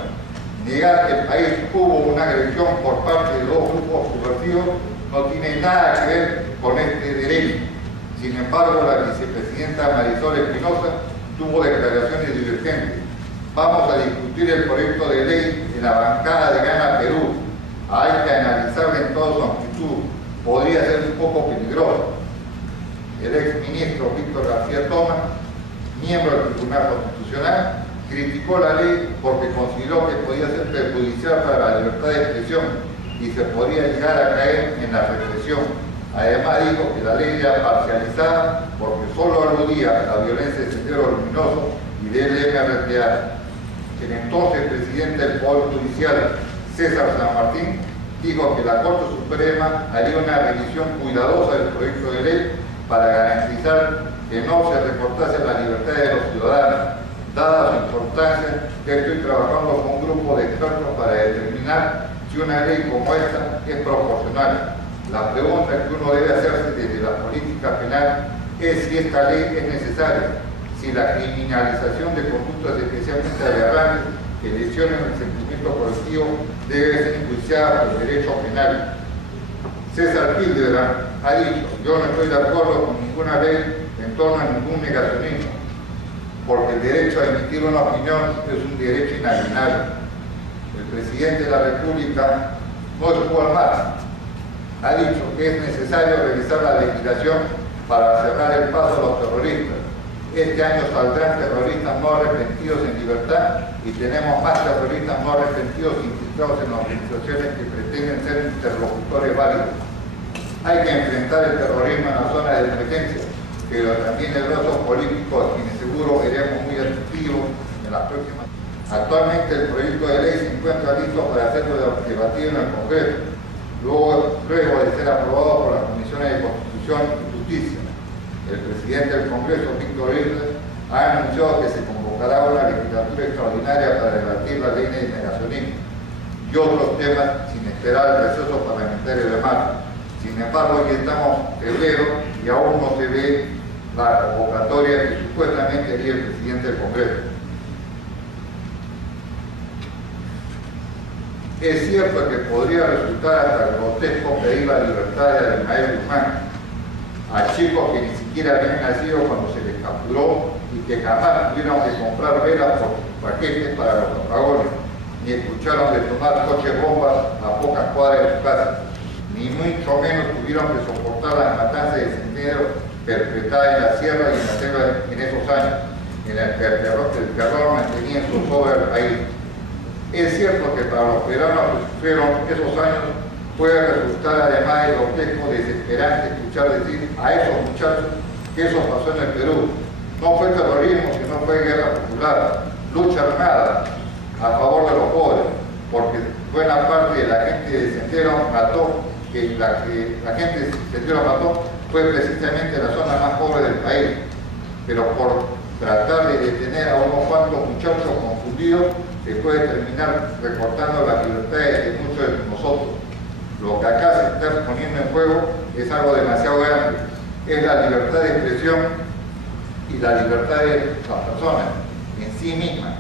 Negar que el país hubo una agresión por parte de dos grupos subversivos no tiene nada que ver con este derecho. Sin embargo, la vicepresidenta Marisol Espinosa tuvo declaraciones divergentes. Vamos a discutir el proyecto de ley en la bancada de Gana Perú. Hay que analizarlo en toda su amplitud. Podría ser un poco peligroso. El exministro Víctor García Tomás, miembro del Tribunal Constitucional, criticó la ley porque consideró que podía ser perjudicial para la libertad de expresión y se podría llegar a caer en la represión. Además dijo que la ley era parcializada porque solo aludía a la violencia de Sendero Luminoso y del MRTA. El entonces presidente del Poder Judicial, César San Martín, dijo que la Corte Suprema haría una revisión cuidadosa del proyecto de ley para garantizar que no se recortase la libertad de los ciudadanos. Dada su importancia, estoy trabajando con un grupo de expertos para determinar si una ley como esta es proporcional. La pregunta que uno debe hacerse desde la política penal es si esta ley es necesaria, si la criminalización de conductas especialmente aberrantes que lesionen el sentimiento colectivo debe ser enjuiciada por el derecho penal. César Hildebrand ha dicho: yo no estoy de acuerdo con ninguna ley en torno a ningún negacionismo, porque el derecho a emitir una opinión es un derecho inalienable. El presidente de la República no estuvo al margen. Ha dicho que es necesario revisar la legislación para cerrar el paso a los terroristas. Este año saldrán terroristas no arrepentidos en libertad y tenemos más terroristas no arrepentidos infiltrados en organizaciones que pretenden ser interlocutores válidos. Hay que enfrentar el terrorismo en la zona de emergencia, pero también el brazo político, a quienes seguro veremos muy activos en las próximas. Actualmente el proyecto de ley se encuentra listo para ser debatido en el Congreso, luego de ser aprobado por las Comisiones de Constitución y Justicia. El presidente del Congreso, Víctor Islas, ha anunciado que se convocará una legislatura extraordinaria para debatir la ley de negacionismo y otros temas sin esperar el receso parlamentario de marzo. Sin embargo, ya estamos en febrero y aún no se ve la convocatoria que supuestamente haría el presidente del Congreso. Es cierto que podría resultar hasta grotesco pedir la libertad de Abimael Guzmán a chicos que ni siquiera habían nacido cuando se les capturó y que jamás tuvieron que comprar velas por paquetes para los apagones, ni escucharon detonar coches bombas a pocas cuadras de su casa, ni mucho menos tuvieron que soportar las matanzas de senderos perpetradas en la sierra y en la selva en esos años, en el que el terror mantenía en zozobra el país. Es cierto que para los peruanos que sufrieron esos años puede resultar, además de grotesco, desesperante escuchar decir a esos muchachos que eso pasó en el Perú. No fue terrorismo, sino fue guerra popular, lucha armada a favor de los pobres, porque buena parte de la gente de Sendero mató, que la gente de Sendero mató fue precisamente la zona más pobre del país, pero por tratar de detener a unos cuantos muchachos confundidos se puede terminar recortando las libertades de muchos de nosotros. Lo que acá se está poniendo en juego es algo demasiado grande, es la libertad de expresión y la libertad de las personas en sí mismas.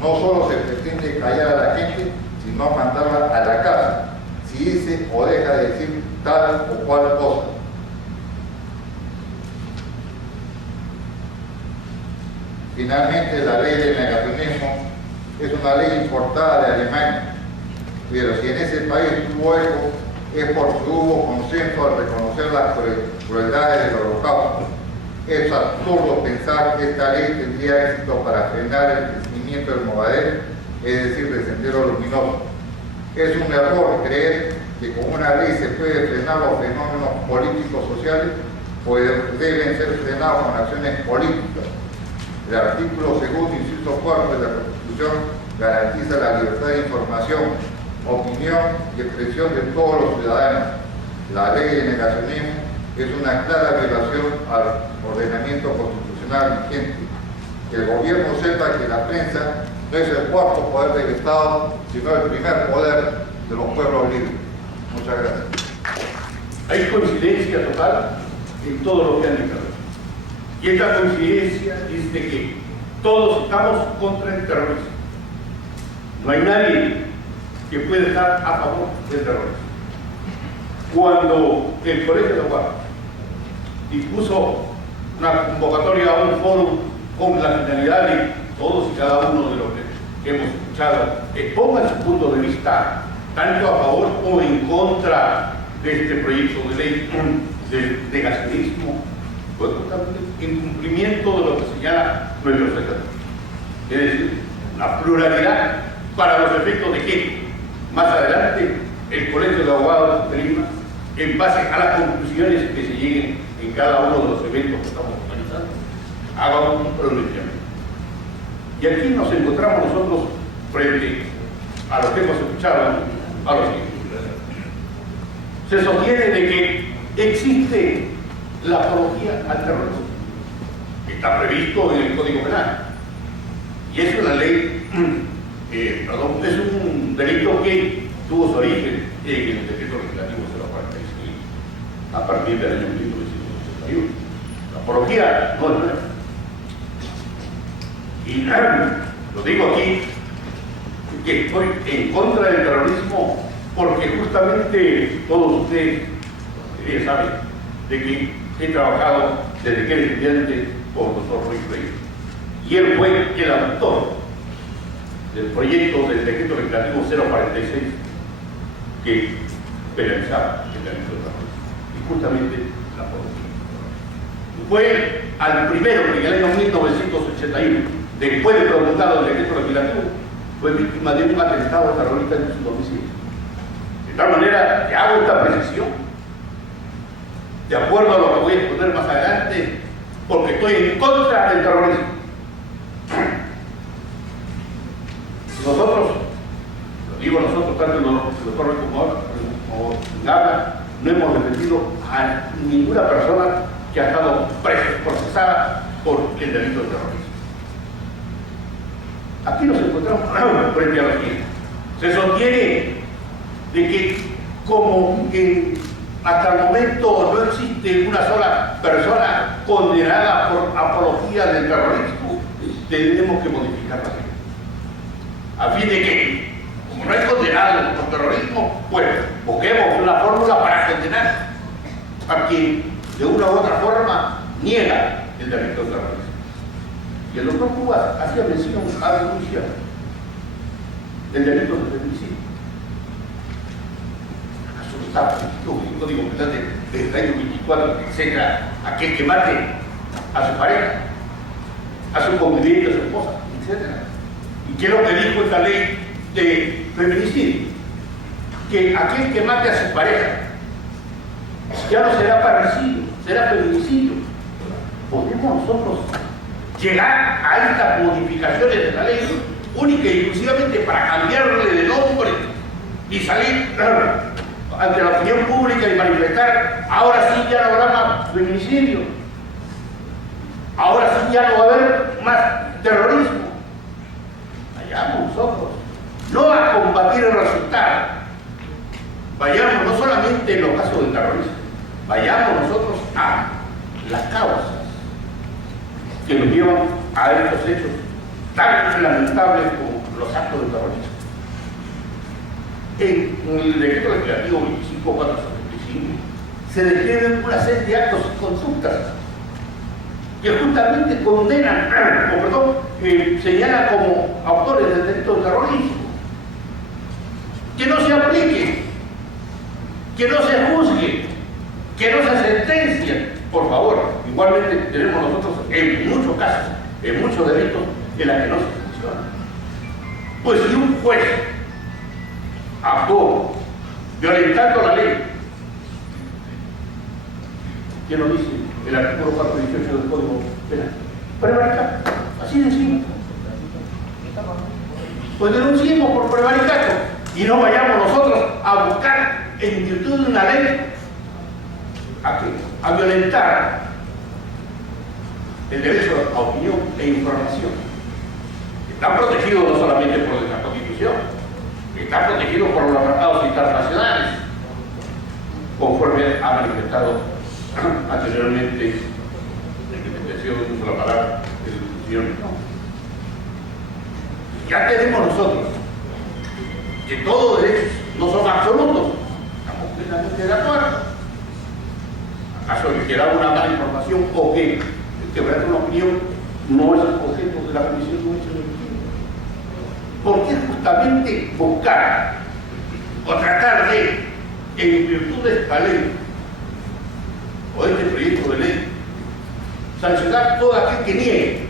No solo se pretende callar a la gente, sino mandarla a la casa, si dice o deja de decir tal o cual cosa. Finalmente, la ley del negacionismo es una ley importada de Alemania, pero si en ese país tuvo eco, es porque hubo consenso al reconocer las crueldades del Holocausto. Es absurdo pensar que esta ley tendría éxito para frenar el crecimiento del Movadero, es decir, del Sendero Luminoso. Es un error creer que con una ley se puede frenar los fenómenos políticos sociales, pues deben ser frenados con acciones políticas. El artículo 2, inciso 4 de la Constitución garantiza la libertad de información, opinión y expresión de todos los ciudadanos. La ley de negacionismo es una clara violación al ordenamiento constitucional vigente. Que el gobierno sepa que la prensa no es el cuarto poder del Estado, sino el primer poder de los pueblos libres. Muchas gracias. Hay coincidencia total en todo lo que han dicho. Y esta coincidencia es de que todos estamos contra el terrorismo. No hay nadie que pueda estar a favor del terrorismo. Cuando el Colegio de Abogados dispuso una convocatoria a un foro con la finalidad de todos y cada uno de los que hemos escuchado expongan su punto de vista, tanto a favor o en contra de este proyecto de ley del negacionismo, fue justamente en cumplimiento de lo que señala nuestro secretario. Es decir, la pluralidad para los efectos de que más adelante el Colegio de Abogados de Lima, en base a las conclusiones que se lleguen en cada uno de los eventos que estamos organizando, haga un pronunciamiento. Y aquí nos encontramos nosotros frente a lo que hemos escuchado a los siguientes. Se sostiene de que existe la apología al terrorismo, que está previsto en el Código Penal. Y es una ley, es un delito que tuvo su origen en el decreto legislativo 046 a partir del año 1981. La apología no es nueva. Y lo digo aquí, que estoy en contra del terrorismo porque justamente todos ustedes saben de que he trabajado desde que era estudiante con el doctor Ruiz Reyes. Y él fue el autor del proyecto del decreto legislativo 046 que penalizaba el delito de terrorismo. Y justamente la apología. Fue al primero que en el año 1981, después de promulgado el decreto legislativo, fue víctima de un atentado terrorista en su domicilio. De tal manera que hago esta precisión, de acuerdo a lo que voy a exponer más adelante, porque estoy en contra del terrorismo. Nosotros, lo digo nosotros, tanto el doctor como Gabra, no hemos defendido a ninguna persona que ha estado procesada por el delito de terrorismo. Aquí nos encontramos frente a lo siguiente. Se sostiene de que como hasta el momento no existe una sola persona condenada por apología del terrorismo, tenemos que modificar la ley. A fin de que, como no hay condenados por quien de una u otra forma niega el delito de terrorismo. Y el doctor Cubas hacía mención a denunciar el delito de feminicidio. ¿Acaso no está previsto en el Código Penal del año 24, etcétera, aquel que mate a su pareja, a su conviviente, a su esposa, etcétera? ¿Y qué es lo que dijo esta ley de feminicidio? Que aquel que mate a su pareja ya no será parricidio, será feminicidio. ¿Podemos nosotros llegar a estas modificaciones de la ley única y exclusivamente para cambiarle de nombre y salir ante la opinión pública y manifestar: ahora sí ya no habrá más feminicidio, ahora sí ya no va a haber más terrorismo? Vayamos nosotros, no a combatir el resultado, vayamos no solamente en los casos del terrorismo, vayamos nosotros a las causas que nos llevan a estos hechos tan lamentables como los actos de terrorismo. En el decreto legislativo 25475 se describen una serie de actos y conductas que justamente condenan, señalan como autores del delito de terrorismo. Que no se aplique, que no se juzgue, que no se sentencien, por favor. Igualmente tenemos nosotros en muchos casos, en muchos delitos, en la que no se sanciona. Pues si un juez actuó violentando la ley, ¿qué nos dice el artículo 418 del Código Penal? Prevaricato, así decimos. Pues denunciemos por prevaricato y no vayamos nosotros a buscar, en virtud de una ley, a violentar el derecho a opinión e información. Está protegido no solamente por la Constitución, está protegido por los tratados internacionales, conforme ha manifestado anteriormente la palabra del señor. Ya tenemos nosotros que todos los derechos no son absolutos, estamos plenamente de acuerdo. ¿Acaso que da una mala información o que quebrar una opinión no es objeto de la Comisión de Derechos Humanos? ¿Por qué justamente buscar o tratar de, en virtud de esta ley o de este proyecto de ley, sancionar todo aquel que niegue?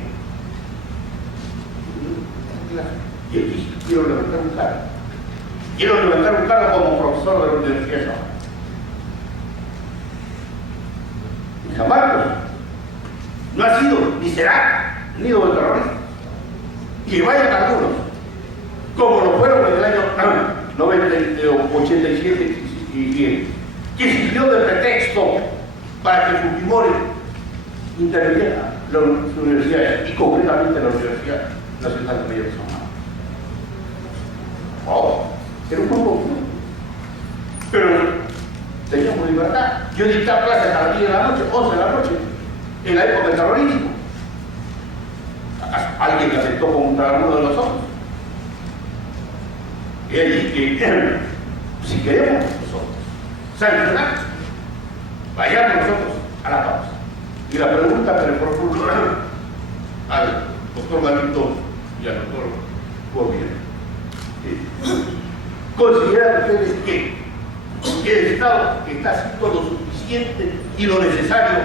Y aquí quiero levantar un cargo. Quiero levantar un cargo como profesor de la Universidad de San Marcos. Y San Marcos no ha sido ni será nido de terroristas. Que vayan algunos, como lo fueron en el año 87 y 100, que sirvió de pretexto para que Fujimori interviniera las universidades, y concretamente la Universidad Nacional Mayor de San Marcos. Era un grupo, pero teníamos libertad. Yo dictaba clases a las 10 de la noche, 11 de la noche, en la época del terrorismo. ¿Acaso alguien que atentó contra alguno de nosotros? Y allí que, si queremos nosotros sancionar, vayamos nosotros a la causa. Y la pregunta que le propongo al doctor Marito y al doctor Gobierno: ¿consideran ustedes que el Estado está haciendo lo suficiente y lo necesario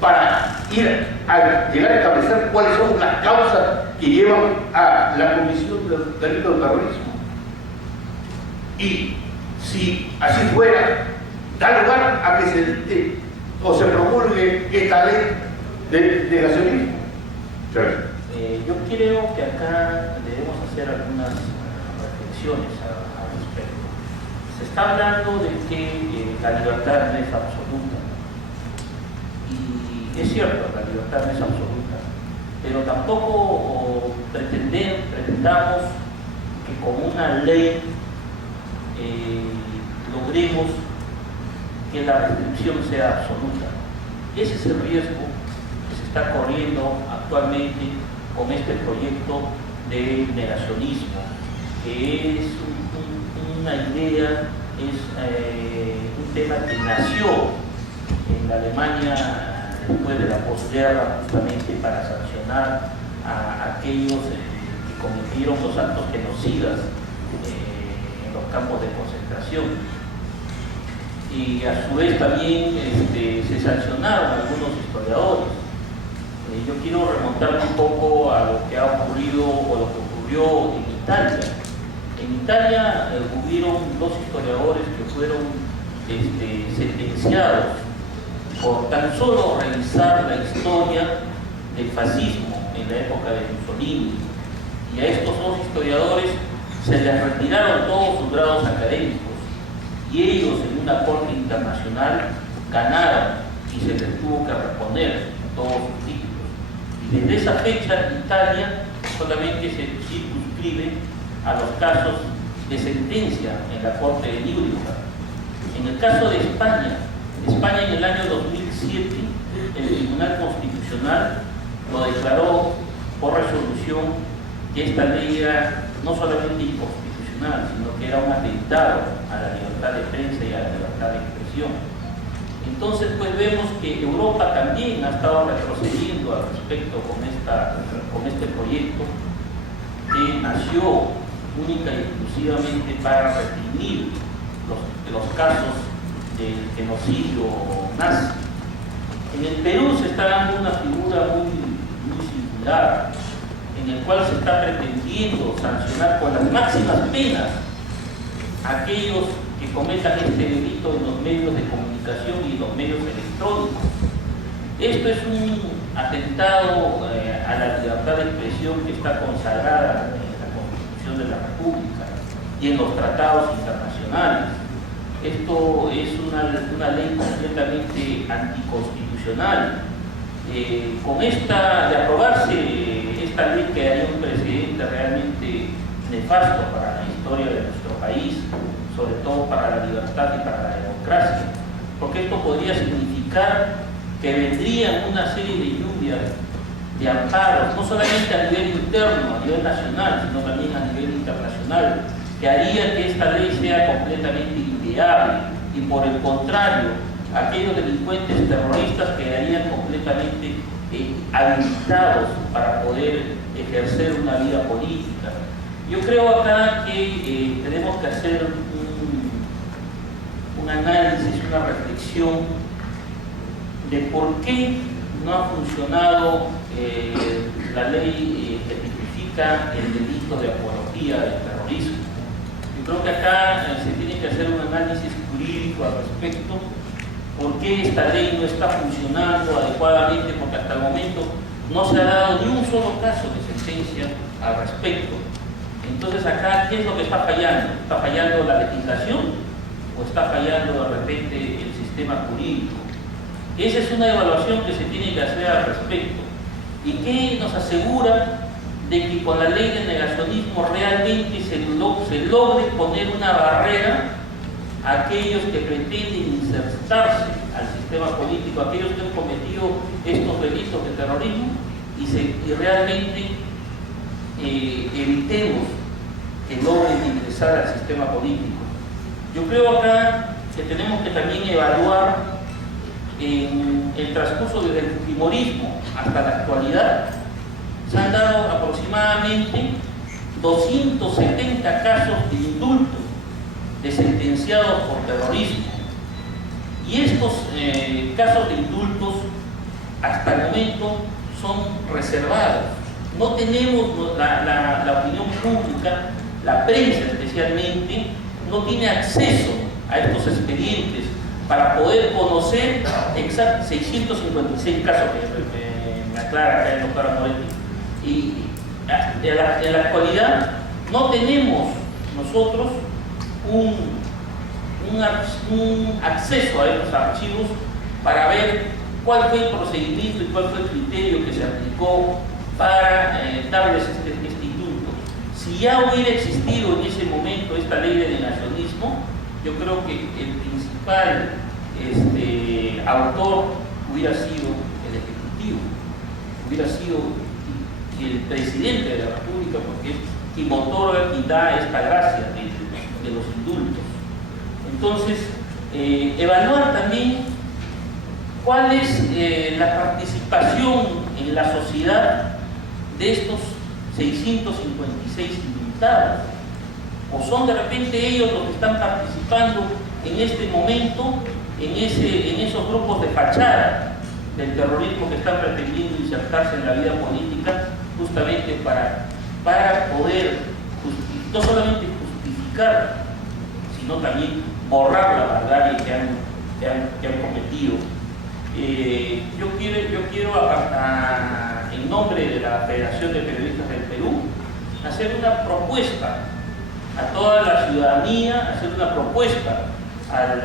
para ir a llegar a establecer cuáles son las causas que llevan a la comisión del delito de terrorismo? Y si así fuera, da lugar a que se dicte o se promulgue esta ley de negacionismo. Yo creo que acá debemos hacer algunas reflexiones al respecto. Se está hablando de que la libertad no es absoluta. Y es cierto, la libertad no es absoluta. Pero tampoco pretendamos que con una ley logremos que la restricción sea absoluta. Ese es el riesgo que se está corriendo actualmente con este proyecto de negacionismo, que es una idea, es un tema que nació en la Alemania después de la posguerra, justamente para sancionar a aquellos que cometieron los actos genocidas en los campos de concentración. Y a su vez también se sancionaron algunos historiadores. Yo quiero remontarme un poco a lo que ha ocurrido o lo que ocurrió en Italia. En Italia hubieron 2 historiadores que fueron sentenciados por tan solo revisar la historia del fascismo en la época de Mussolini. Y a estos 2 historiadores se les retiraron todos sus grados académicos y ellos en una corte internacional ganaron y se les tuvo que reponer todos sus títulos. Y desde esa fecha Italia solamente se circunscribe a los casos de sentencia en la corte de Nuremberg. En el caso de España en el año 2007 el Tribunal Constitucional lo declaró por resolución que esta ley era no solamente inconstitucional, sino que era un atentado a la libertad de prensa y a la libertad de expresión. Entonces pues vemos que Europa también ha estado retrocediendo al respecto con este proyecto que nació única y exclusivamente para reprimir los casos del genocidio nazi. En el Perú se está dando una figura muy singular, en el cual se está pretendiendo sancionar con las máximas penas a aquellos que cometan este delito en los medios de comunicación y en los medios electrónicos. Esto es un atentado a la libertad de expresión que está consagrada en la Constitución de la República y en los tratados internacionales. Esto es una ley completamente anticonstitucional. De aprobarse esta ley, quedaría un precedente realmente nefasto para la historia de nuestro país, sobre todo para la libertad y para la democracia, porque esto podría significar que vendrían una serie de lluvias de amparos, no solamente a nivel interno, a nivel nacional, sino también a nivel internacional, que haría que esta ley sea completamente inviable y por el contrario, aquellos delincuentes terroristas quedarían completamente habilitados para poder ejercer una vida política. Yo creo acá que tenemos que hacer un análisis, una reflexión de por qué no ha funcionado la ley que tipifica el delito de apología del terrorismo. Yo creo que acá se tiene que hacer un análisis jurídico al respecto. ¿Por qué esta ley no está funcionando adecuadamente? Porque hasta el momento no se ha dado ni un solo caso de sentencia al respecto. Entonces acá, ¿qué es lo que está fallando? ¿Está fallando la legislación o está fallando de repente el sistema jurídico? Esa es una evaluación que se tiene que hacer al respecto. ¿Y qué nos asegura de que con la ley de negacionismo realmente se logre poner una barrera a aquellos que pretenden insertarse al sistema político, aquellos que han cometido estos delitos de terrorismo y realmente evitemos que logren ingresar al sistema político? Yo creo acá que tenemos que también evaluar en el transcurso desde el fujimorismo hasta la actualidad. Se han dado aproximadamente 270 casos de indultos de sentenciados por terrorismo. Y estos casos de indultos hasta el momento son reservados. No tenemos la opinión pública, la prensa especialmente, no tiene acceso a estos expedientes para poder conocer exactamente 656 casos que me aclara acá el doctor Amoretti. Y en la actualidad no tenemos nosotros un acceso a estos archivos para ver cuál fue el procedimiento y cuál fue el criterio que se aplicó para darles este indulto. Si ya hubiera existido en ese momento esta ley de negacionismo, yo creo que el principal autor hubiera sido el Ejecutivo, hubiera sido el presidente de la República, porque es quien otorga, quien da esta gracia de los indultos. Entonces, evaluar también ¿cuál es la participación en la sociedad de estos 656 indultados? ¿O son de repente ellos los que están participando en este momento en esos grupos de fachada del terrorismo que están pretendiendo insertarse en la vida política justamente para poder no solamente justificar, sino también borrar la barbarie que han cometido? Yo quiero en nombre de la Federación de Periodistas del Perú hacer una propuesta a toda la ciudadanía, hacer una propuesta al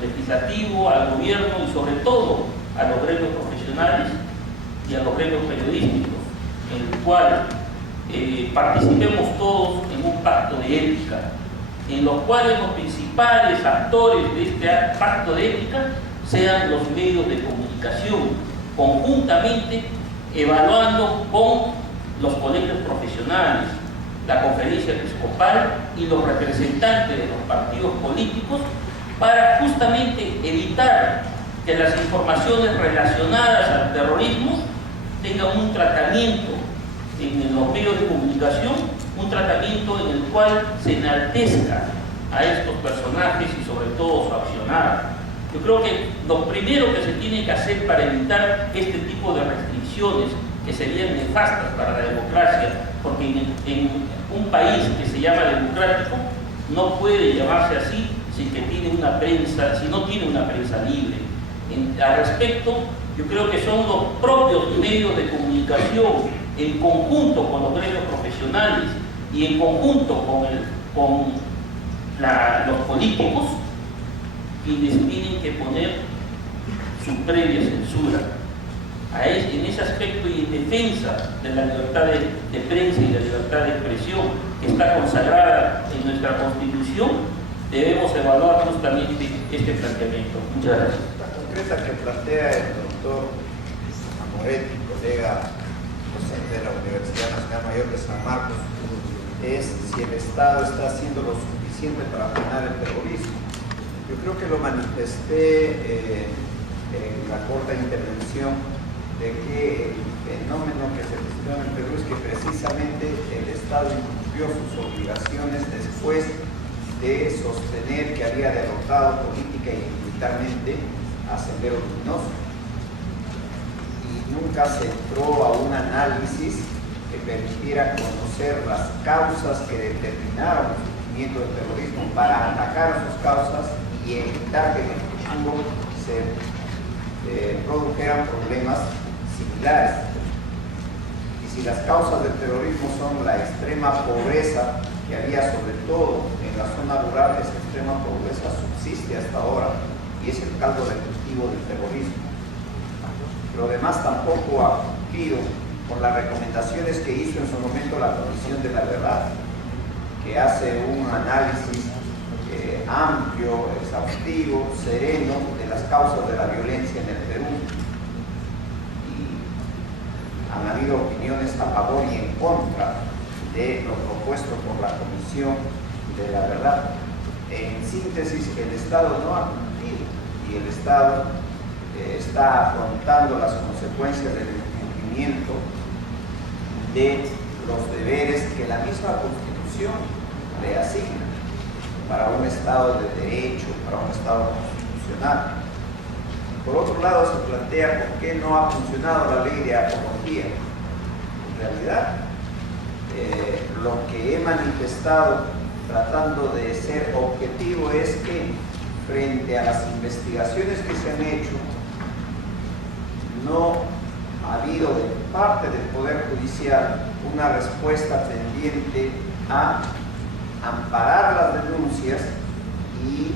legislativo, al gobierno y sobre todo a los gremios profesionales y a los gremios periodísticos, en el cual participemos todos en un pacto de ética, en los cuales los principales actores de este pacto de ética sean los medios de comunicación, conjuntamente evaluando con los colegios profesionales, la conferencia episcopal y los representantes de los partidos políticos, para justamente evitar que las informaciones relacionadas al terrorismo tengan un tratamiento en los medios de comunicación, un tratamiento en el cual se enaltezca a estos personajes y sobre todo su accionar. Yo creo que lo primero que se tiene que hacer para evitar este tipo de restricciones que serían nefastas para la democracia, porque en un país que se llama democrático no puede llamarse así si no tiene una prensa libre. Al respecto, yo creo que son los propios medios de comunicación, en conjunto con los gremios profesionales y en conjunto con los políticos, quienes tienen que poner su previa censura. En ese aspecto y en defensa de la libertad de prensa y de la libertad de expresión que está consagrada en nuestra Constitución, debemos evaluar justamente este planteamiento. Muchas gracias. La concreta que plantea el doctor Amoretti, colega docente de la Universidad Nacional Mayor de San Marcos, es si el Estado está haciendo lo suficiente para frenar el terrorismo. Yo creo que lo manifesté en la corta intervención de que el fenómeno que se presentó en el Perú es que precisamente el Estado incumplió sus obligaciones después de sostener que había derrotado política y militarmente a Sendero Luminoso. Y nunca se entró a un análisis que permitiera conocer las causas que determinaron el surgimiento del terrorismo para atacar sus causas y evitar que en el futuro se produjeran problemas similares. Y si las causas del terrorismo son la extrema pobreza que había sobre todo en la zona rural, esa extrema pobreza subsiste hasta ahora y es el caldo de cultivo del terrorismo. Lo demás tampoco ha cumplido con las recomendaciones que hizo en su momento la Comisión de la Verdad, que hace un análisis amplio, exhaustivo, sereno de las causas de la violencia en el Perú. Y han habido opiniones a favor y en contra de lo propuesto por la Comisión de la Verdad. En síntesis, el Estado no ha cumplido y el Estado está afrontando las consecuencias del incumplimiento de los deberes que la misma Constitución le asigna para un Estado de derecho, para un Estado constitucional. Por otro lado, se plantea por qué no ha funcionado la ley de apología. En realidad, lo que he manifestado tratando de ser objetivo es que frente a las investigaciones que se han hecho, no ha habido de parte del Poder Judicial una respuesta tendiente a amparar las denuncias y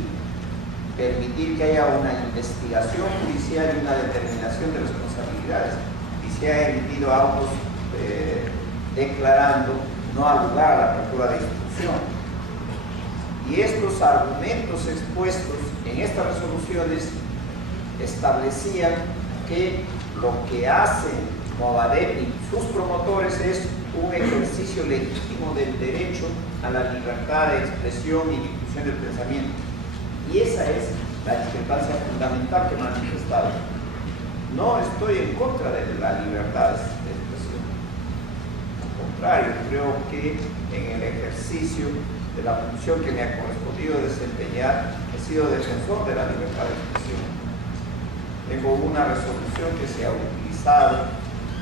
permitir que haya una investigación judicial y una determinación de responsabilidades. Y se ha emitido autos declarando no al lugar a la apertura de instrucción. Y estos argumentos expuestos en estas resoluciones establecían que lo que hacen Movadep y sus promotores es un ejercicio legítimo del derecho a la libertad de expresión y difusión del pensamiento. Y esa es la discrepancia fundamental que he manifestado. no estoy en contra de la libertad de expresión. Al contrario, creo que en el ejercicio de la función que me ha correspondido desempeñar, he sido defensor de la libertad de expresión. Tengo una resolución que se ha utilizado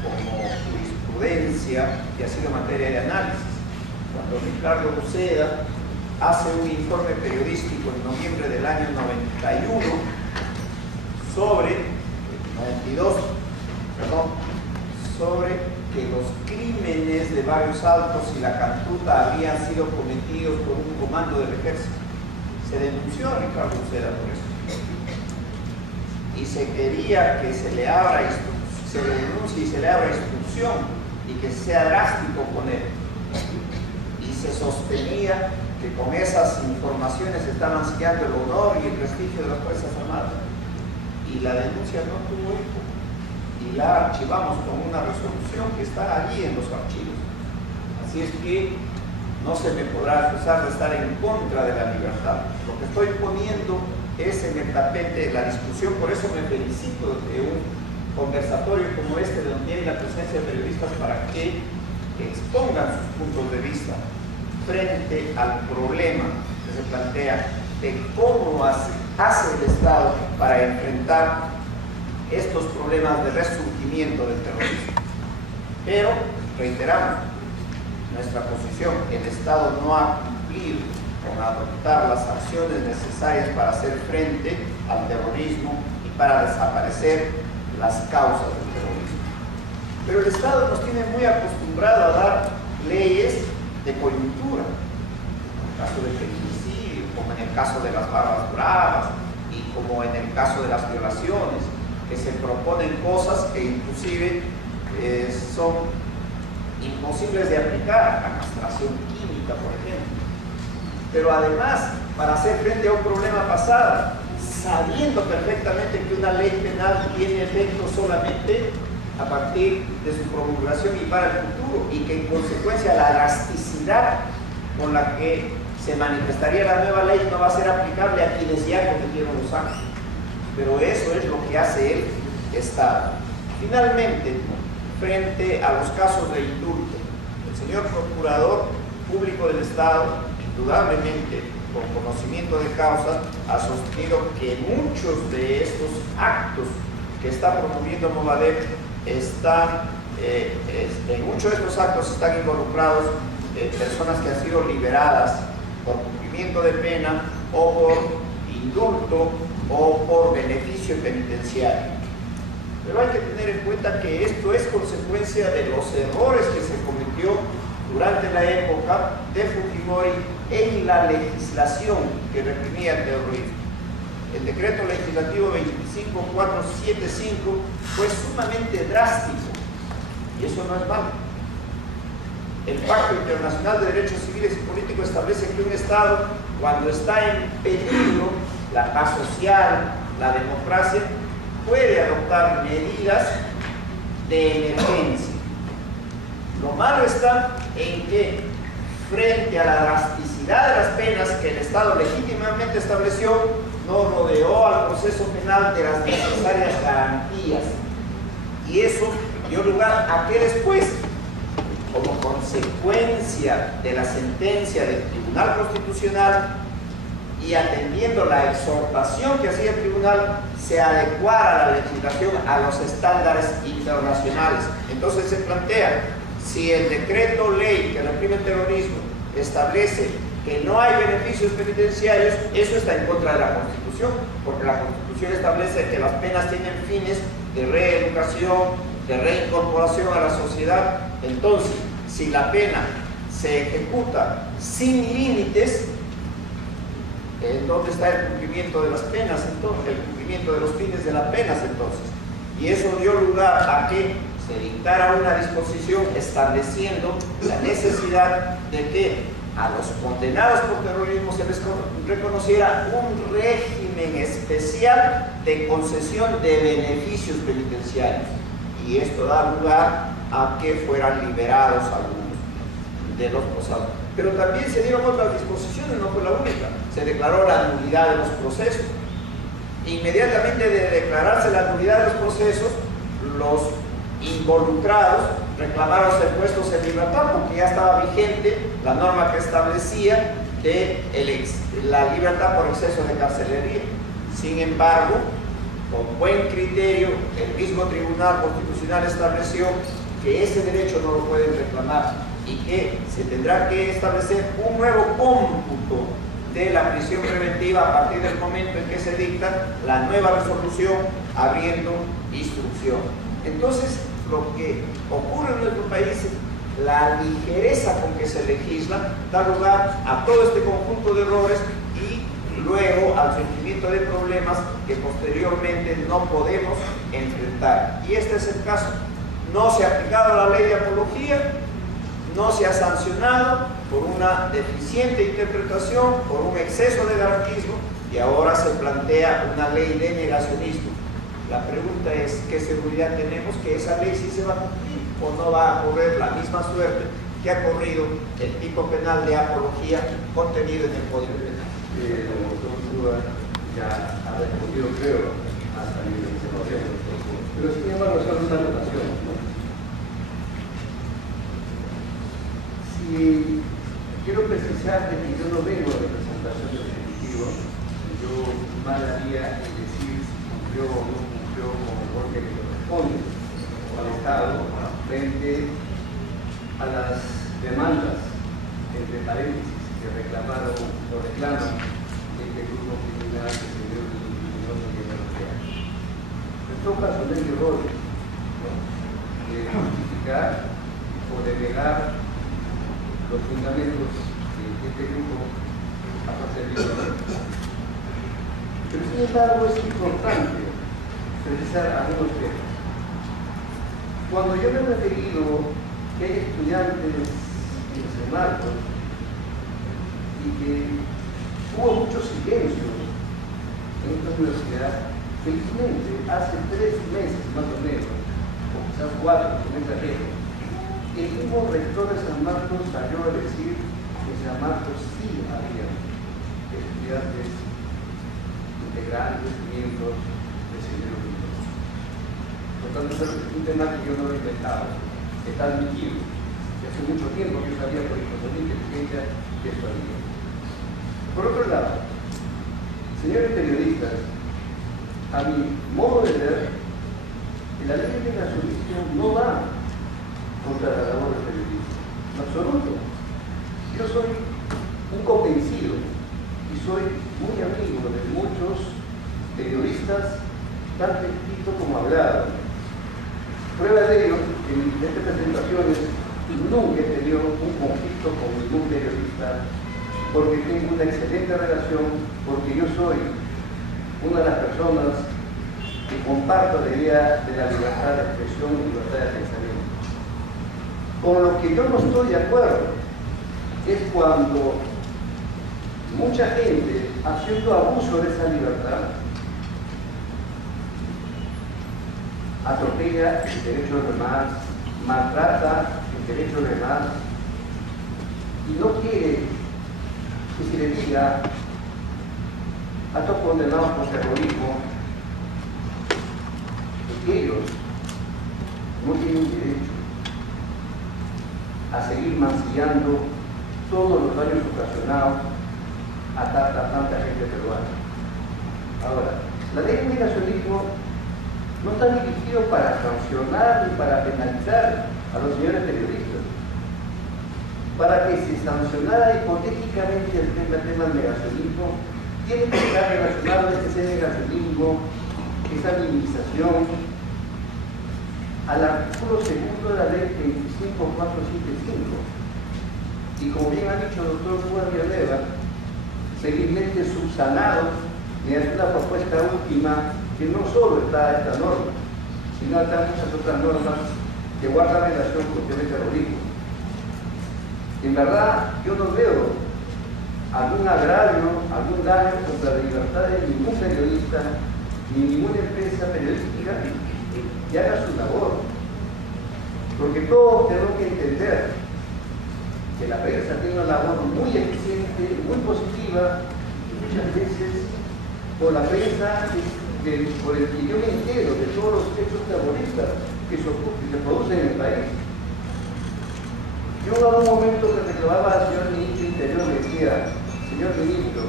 como jurisprudencia y ha sido materia de análisis. Cuando Ricardo Uceda hace un informe periodístico en noviembre del año 91 sobre que los crímenes de Barrios Altos y La Cantuta habían sido cometidos por un comando del ejército. Se denunció a Ricardo Uceda por eso. Y se quería que se le denuncie y se le abra instrucción y que sea drástico con él. Y se sostenía que con esas informaciones se está mancillando el honor y el prestigio de las Fuerzas Armadas. Y la denuncia no tuvo eco. Y la archivamos con una resolución que está allí en los archivos. Así es que no se me podrá acusar de estar en contra de la libertad. Lo que estoy poniendo es en el tapete la discusión, por eso me felicito de un conversatorio como este, donde hay la presencia de periodistas para que expongan sus puntos de vista frente al problema que se plantea de cómo hace el Estado para enfrentar estos problemas de resurgimiento del terrorismo. Pero, reiteramos, nuestra posición, el Estado no ha cumplido con adoptar las acciones necesarias para hacer frente al terrorismo y para desaparecer las causas del terrorismo. Pero el Estado nos tiene muy acostumbrado a dar leyes de coyuntura, en el caso del feminicidio, como en el caso de las barbas bravas y como en el caso de las violaciones, que se proponen cosas que inclusive son imposibles de aplicar, la castración química, por ejemplo. Pero además, para hacer frente a un problema pasado, sabiendo perfectamente que una ley penal tiene efecto solamente a partir de su promulgación y para el futuro, y que en consecuencia la elasticidad con la que se manifestaría la nueva ley no va a ser aplicable a quienes ya cometieron los actos. Pero eso es lo que hace el Estado. Finalmente, frente a los casos de indulto, el señor Procurador Público del Estado, indudablemente con conocimiento de causa, ha sostenido que muchos de estos actos que está promoviendo Movadef en muchos de estos actos están involucrados personas que han sido liberadas por cumplimiento de pena o por indulto o por beneficio penitenciario. Pero hay que tener en cuenta que esto es consecuencia de los errores que se cometió durante la época de Fujimori en la legislación que reprimía el terrorismo. El decreto legislativo 25475 fue sumamente drástico, y eso no es malo. El Pacto Internacional de Derechos Civiles y Políticos establece que un Estado, cuando está en peligro la paz social, la democracia, puede adoptar medidas de emergencia. Lo malo está en que, frente a la drasticidad de las penas que el Estado legítimamente estableció, no rodeó al proceso penal de las necesarias garantías. Y eso dio lugar a que después, como consecuencia de la sentencia del Tribunal Constitucional y atendiendo la exhortación que hacía el tribunal, se adecuara la legislación a los estándares internacionales. Entonces se plantea, si el decreto ley que reprime el terrorismo establece que no hay beneficios penitenciarios, eso está en contra de la Constitución, porque la Constitución establece que las penas tienen fines de reeducación, de reincorporación a la sociedad. Entonces, si la pena se ejecuta sin límites, ¿dónde está el cumplimiento de las penas entonces? El cumplimiento de los fines de las penas entonces. Y eso dio lugar a que se dictara una disposición estableciendo la necesidad de que a los condenados por terrorismo se les reconociera un régimen especial de concesión de beneficios penitenciarios. Y esto da lugar a que fueran liberados algunos de los procesos. Pero también se dieron otras disposiciones, no fue la única. Se declaró la nulidad de los procesos. Inmediatamente de declararse la nulidad de los procesos, los involucrados reclamaron ser puestos en libertad porque ya estaba vigente la norma que establecía la libertad por exceso de carcelería. Sin embargo, con buen criterio, el mismo Tribunal Constitucional estableció que ese derecho no lo pueden reclamar y que se tendrá que establecer un nuevo cómputo de la prisión preventiva a partir del momento en que se dicta la nueva resolución abriendo instrucción. Entonces, lo que ocurre en nuestro país es la ligereza con que se legisla da lugar a todo este conjunto de errores y luego al surgimiento de problemas que posteriormente no podemos enfrentar. Y este es el caso. No se ha aplicado la ley de apología, no se ha sancionado por una deficiente interpretación, por un exceso de garantismo, y ahora se plantea una ley de negacionismo. La pregunta es, ¿qué seguridad tenemos que esa ley sí se va a cumplir o no va a correr la misma suerte que ha corrido el tipo penal de apología contenido en el Código Penal? El doctor Zúa ya ha respondido, creo, hasta mi intervención. Pero sin embargo, solo una anotación, ¿no? Si quiero precisar que yo no vengo de representación del Ejecutivo, yo mal haría en decir si cumplió o no cumplió con el rol que le corresponde al Estado frente a las demandas, entre paréntesis, que reclamaron o reclaman este grupo criminal que se dio en la Unión Europea. En todo caso, no hay error, ¿no?, de justificar o de negar los fundamentos que este grupo ha perseguido. Pero sin embargo es importante precisar algunos temas. Cuando yo me he referido que hay estudiantes en San Marcos y que hubo muchos silencios en esta universidad, felizmente hace 3 meses más o menos, o quizás 4, con esta gente, el mismo rector de San Marcos salió a decir que en San Marcos sí había estudiantes integrantes, miembros del Señor Unido. Por tanto, es un tema que yo no lo he inventado, está admitido. Y hace mucho tiempo yo sabía por mi inteligencia que esto había. Por otro lado, señores periodistas, a mi modo de ver, la ley de negacionismo no va contra la labor del periodismo, en absoluto. Yo soy un convencido y soy muy amigo de muchos periodistas, tanto escrito como hablado. Prueba de ello, en mis diferentes presentaciones nunca he tenido un conflicto con ningún periodista, porque tengo una excelente relación, porque yo soy una de las personas que comparto la idea de la libertad de expresión y libertad de pensamiento. Con lo que yo no estoy de acuerdo es cuando mucha gente, haciendo abuso de esa libertad, atropella el derecho de los demás, maltrata el derecho de los demás y no quiere que se le diga a estos condenados por terrorismo que ellos no tienen derecho a seguir mancillando todos los daños ocasionados a tanta gente peruana. Ahora, la ley de negacionismo no está dirigido para sancionar ni para penalizar a los señores periodistas. Para que se sancionara hipotéticamente el tema del negacionismo, tiene que estar relacionado ese negacionismo, esa minimización, al artículo 2 de la ley 25475. Y como bien ha dicho el doctor Juan Villanueva, felizmente subsanado mediante una propuesta última que no solo está esta norma, sino están muchas otras normas que guardan relación con el tema del terrorismo. En verdad, yo no veo algún agravio, algún daño contra la libertad de ningún periodista ni ninguna empresa periodística que haga su labor. Porque todos tenemos que entender que la prensa tiene una labor muy eficiente, muy positiva, y muchas veces por la prensa, por el que yo me entero de todos los hechos terroristas que se producen en el país. Yo en algún momento le reclamaba al señor ministro Interior, me decía, señor ministro,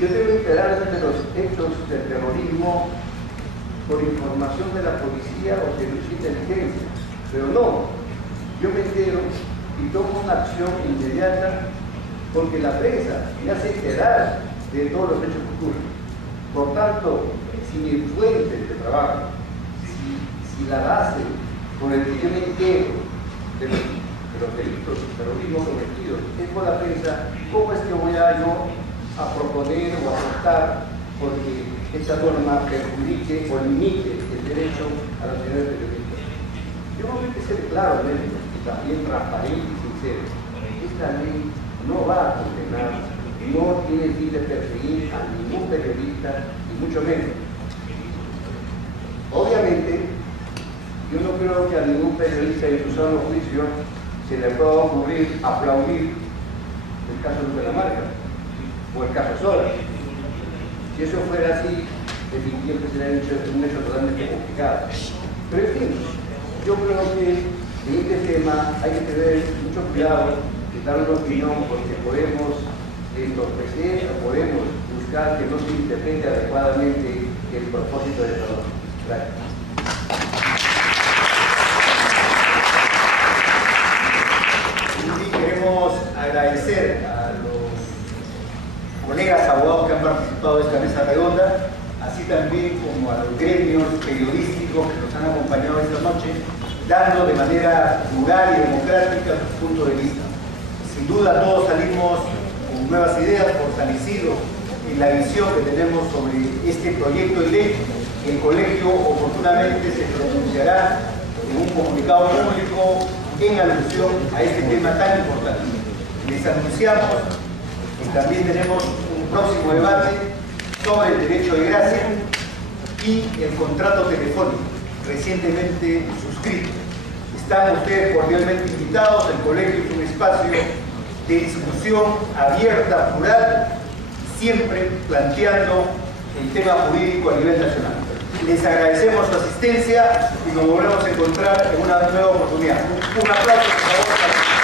yo debo enterarme de los hechos del terrorismo por información de la policía o servicio de inteligencia, pero no, yo me entero y tomo una acción inmediata porque la prensa me hace enterar de todos los hechos que ocurren. Por tanto, si mi fuente de trabajo, si la base con el que yo me entero de los delitos de terrorismo cometidos es por la prensa, ¿cómo es que voy a yo a proponer o a apostar porque esta norma perjudique o limite el derecho a los señores periodistas? Yo creo que hay que ser claro en esto, y también transparente y sincero. Esta ley no va a condenar, no tiene fin de perseguir a ningún periodista, y mucho menos. Obviamente, yo no creo que a ningún periodista en su sano juicio se le pueda ocurrir aplaudir el caso de Lamarca o el caso Sola. Si eso fuera así, definitivamente sería un hecho totalmente complicado. Pero en fin, yo creo que en este tema hay que tener mucho cuidado de dar una opinión porque podemos entorpecer o podemos buscar que no se interprete adecuadamente el propósito de todo. Gracias. Y queremos agradecer a los colegas abogados que han participado de esta mesa redonda, así también como a los gremios periodísticos que nos han acompañado esta noche, dando de manera plural y democrática su punto de vista. Sin duda todos salimos con nuevas ideas, fortalecidos en la visión que tenemos sobre este proyecto de ley. El colegio oportunamente se pronunciará en un comunicado público en alusión a este tema tan importante. Les anunciamos que también tenemos un próximo debate sobre el derecho de gracia y el contrato telefónico recientemente suscrito. Están ustedes cordialmente invitados. El colegio es un espacio de discusión abierta, plural, siempre planteando el tema jurídico a nivel nacional. Les agradecemos su asistencia y nos volvemos a encontrar en una nueva oportunidad. Un aplauso, por favor.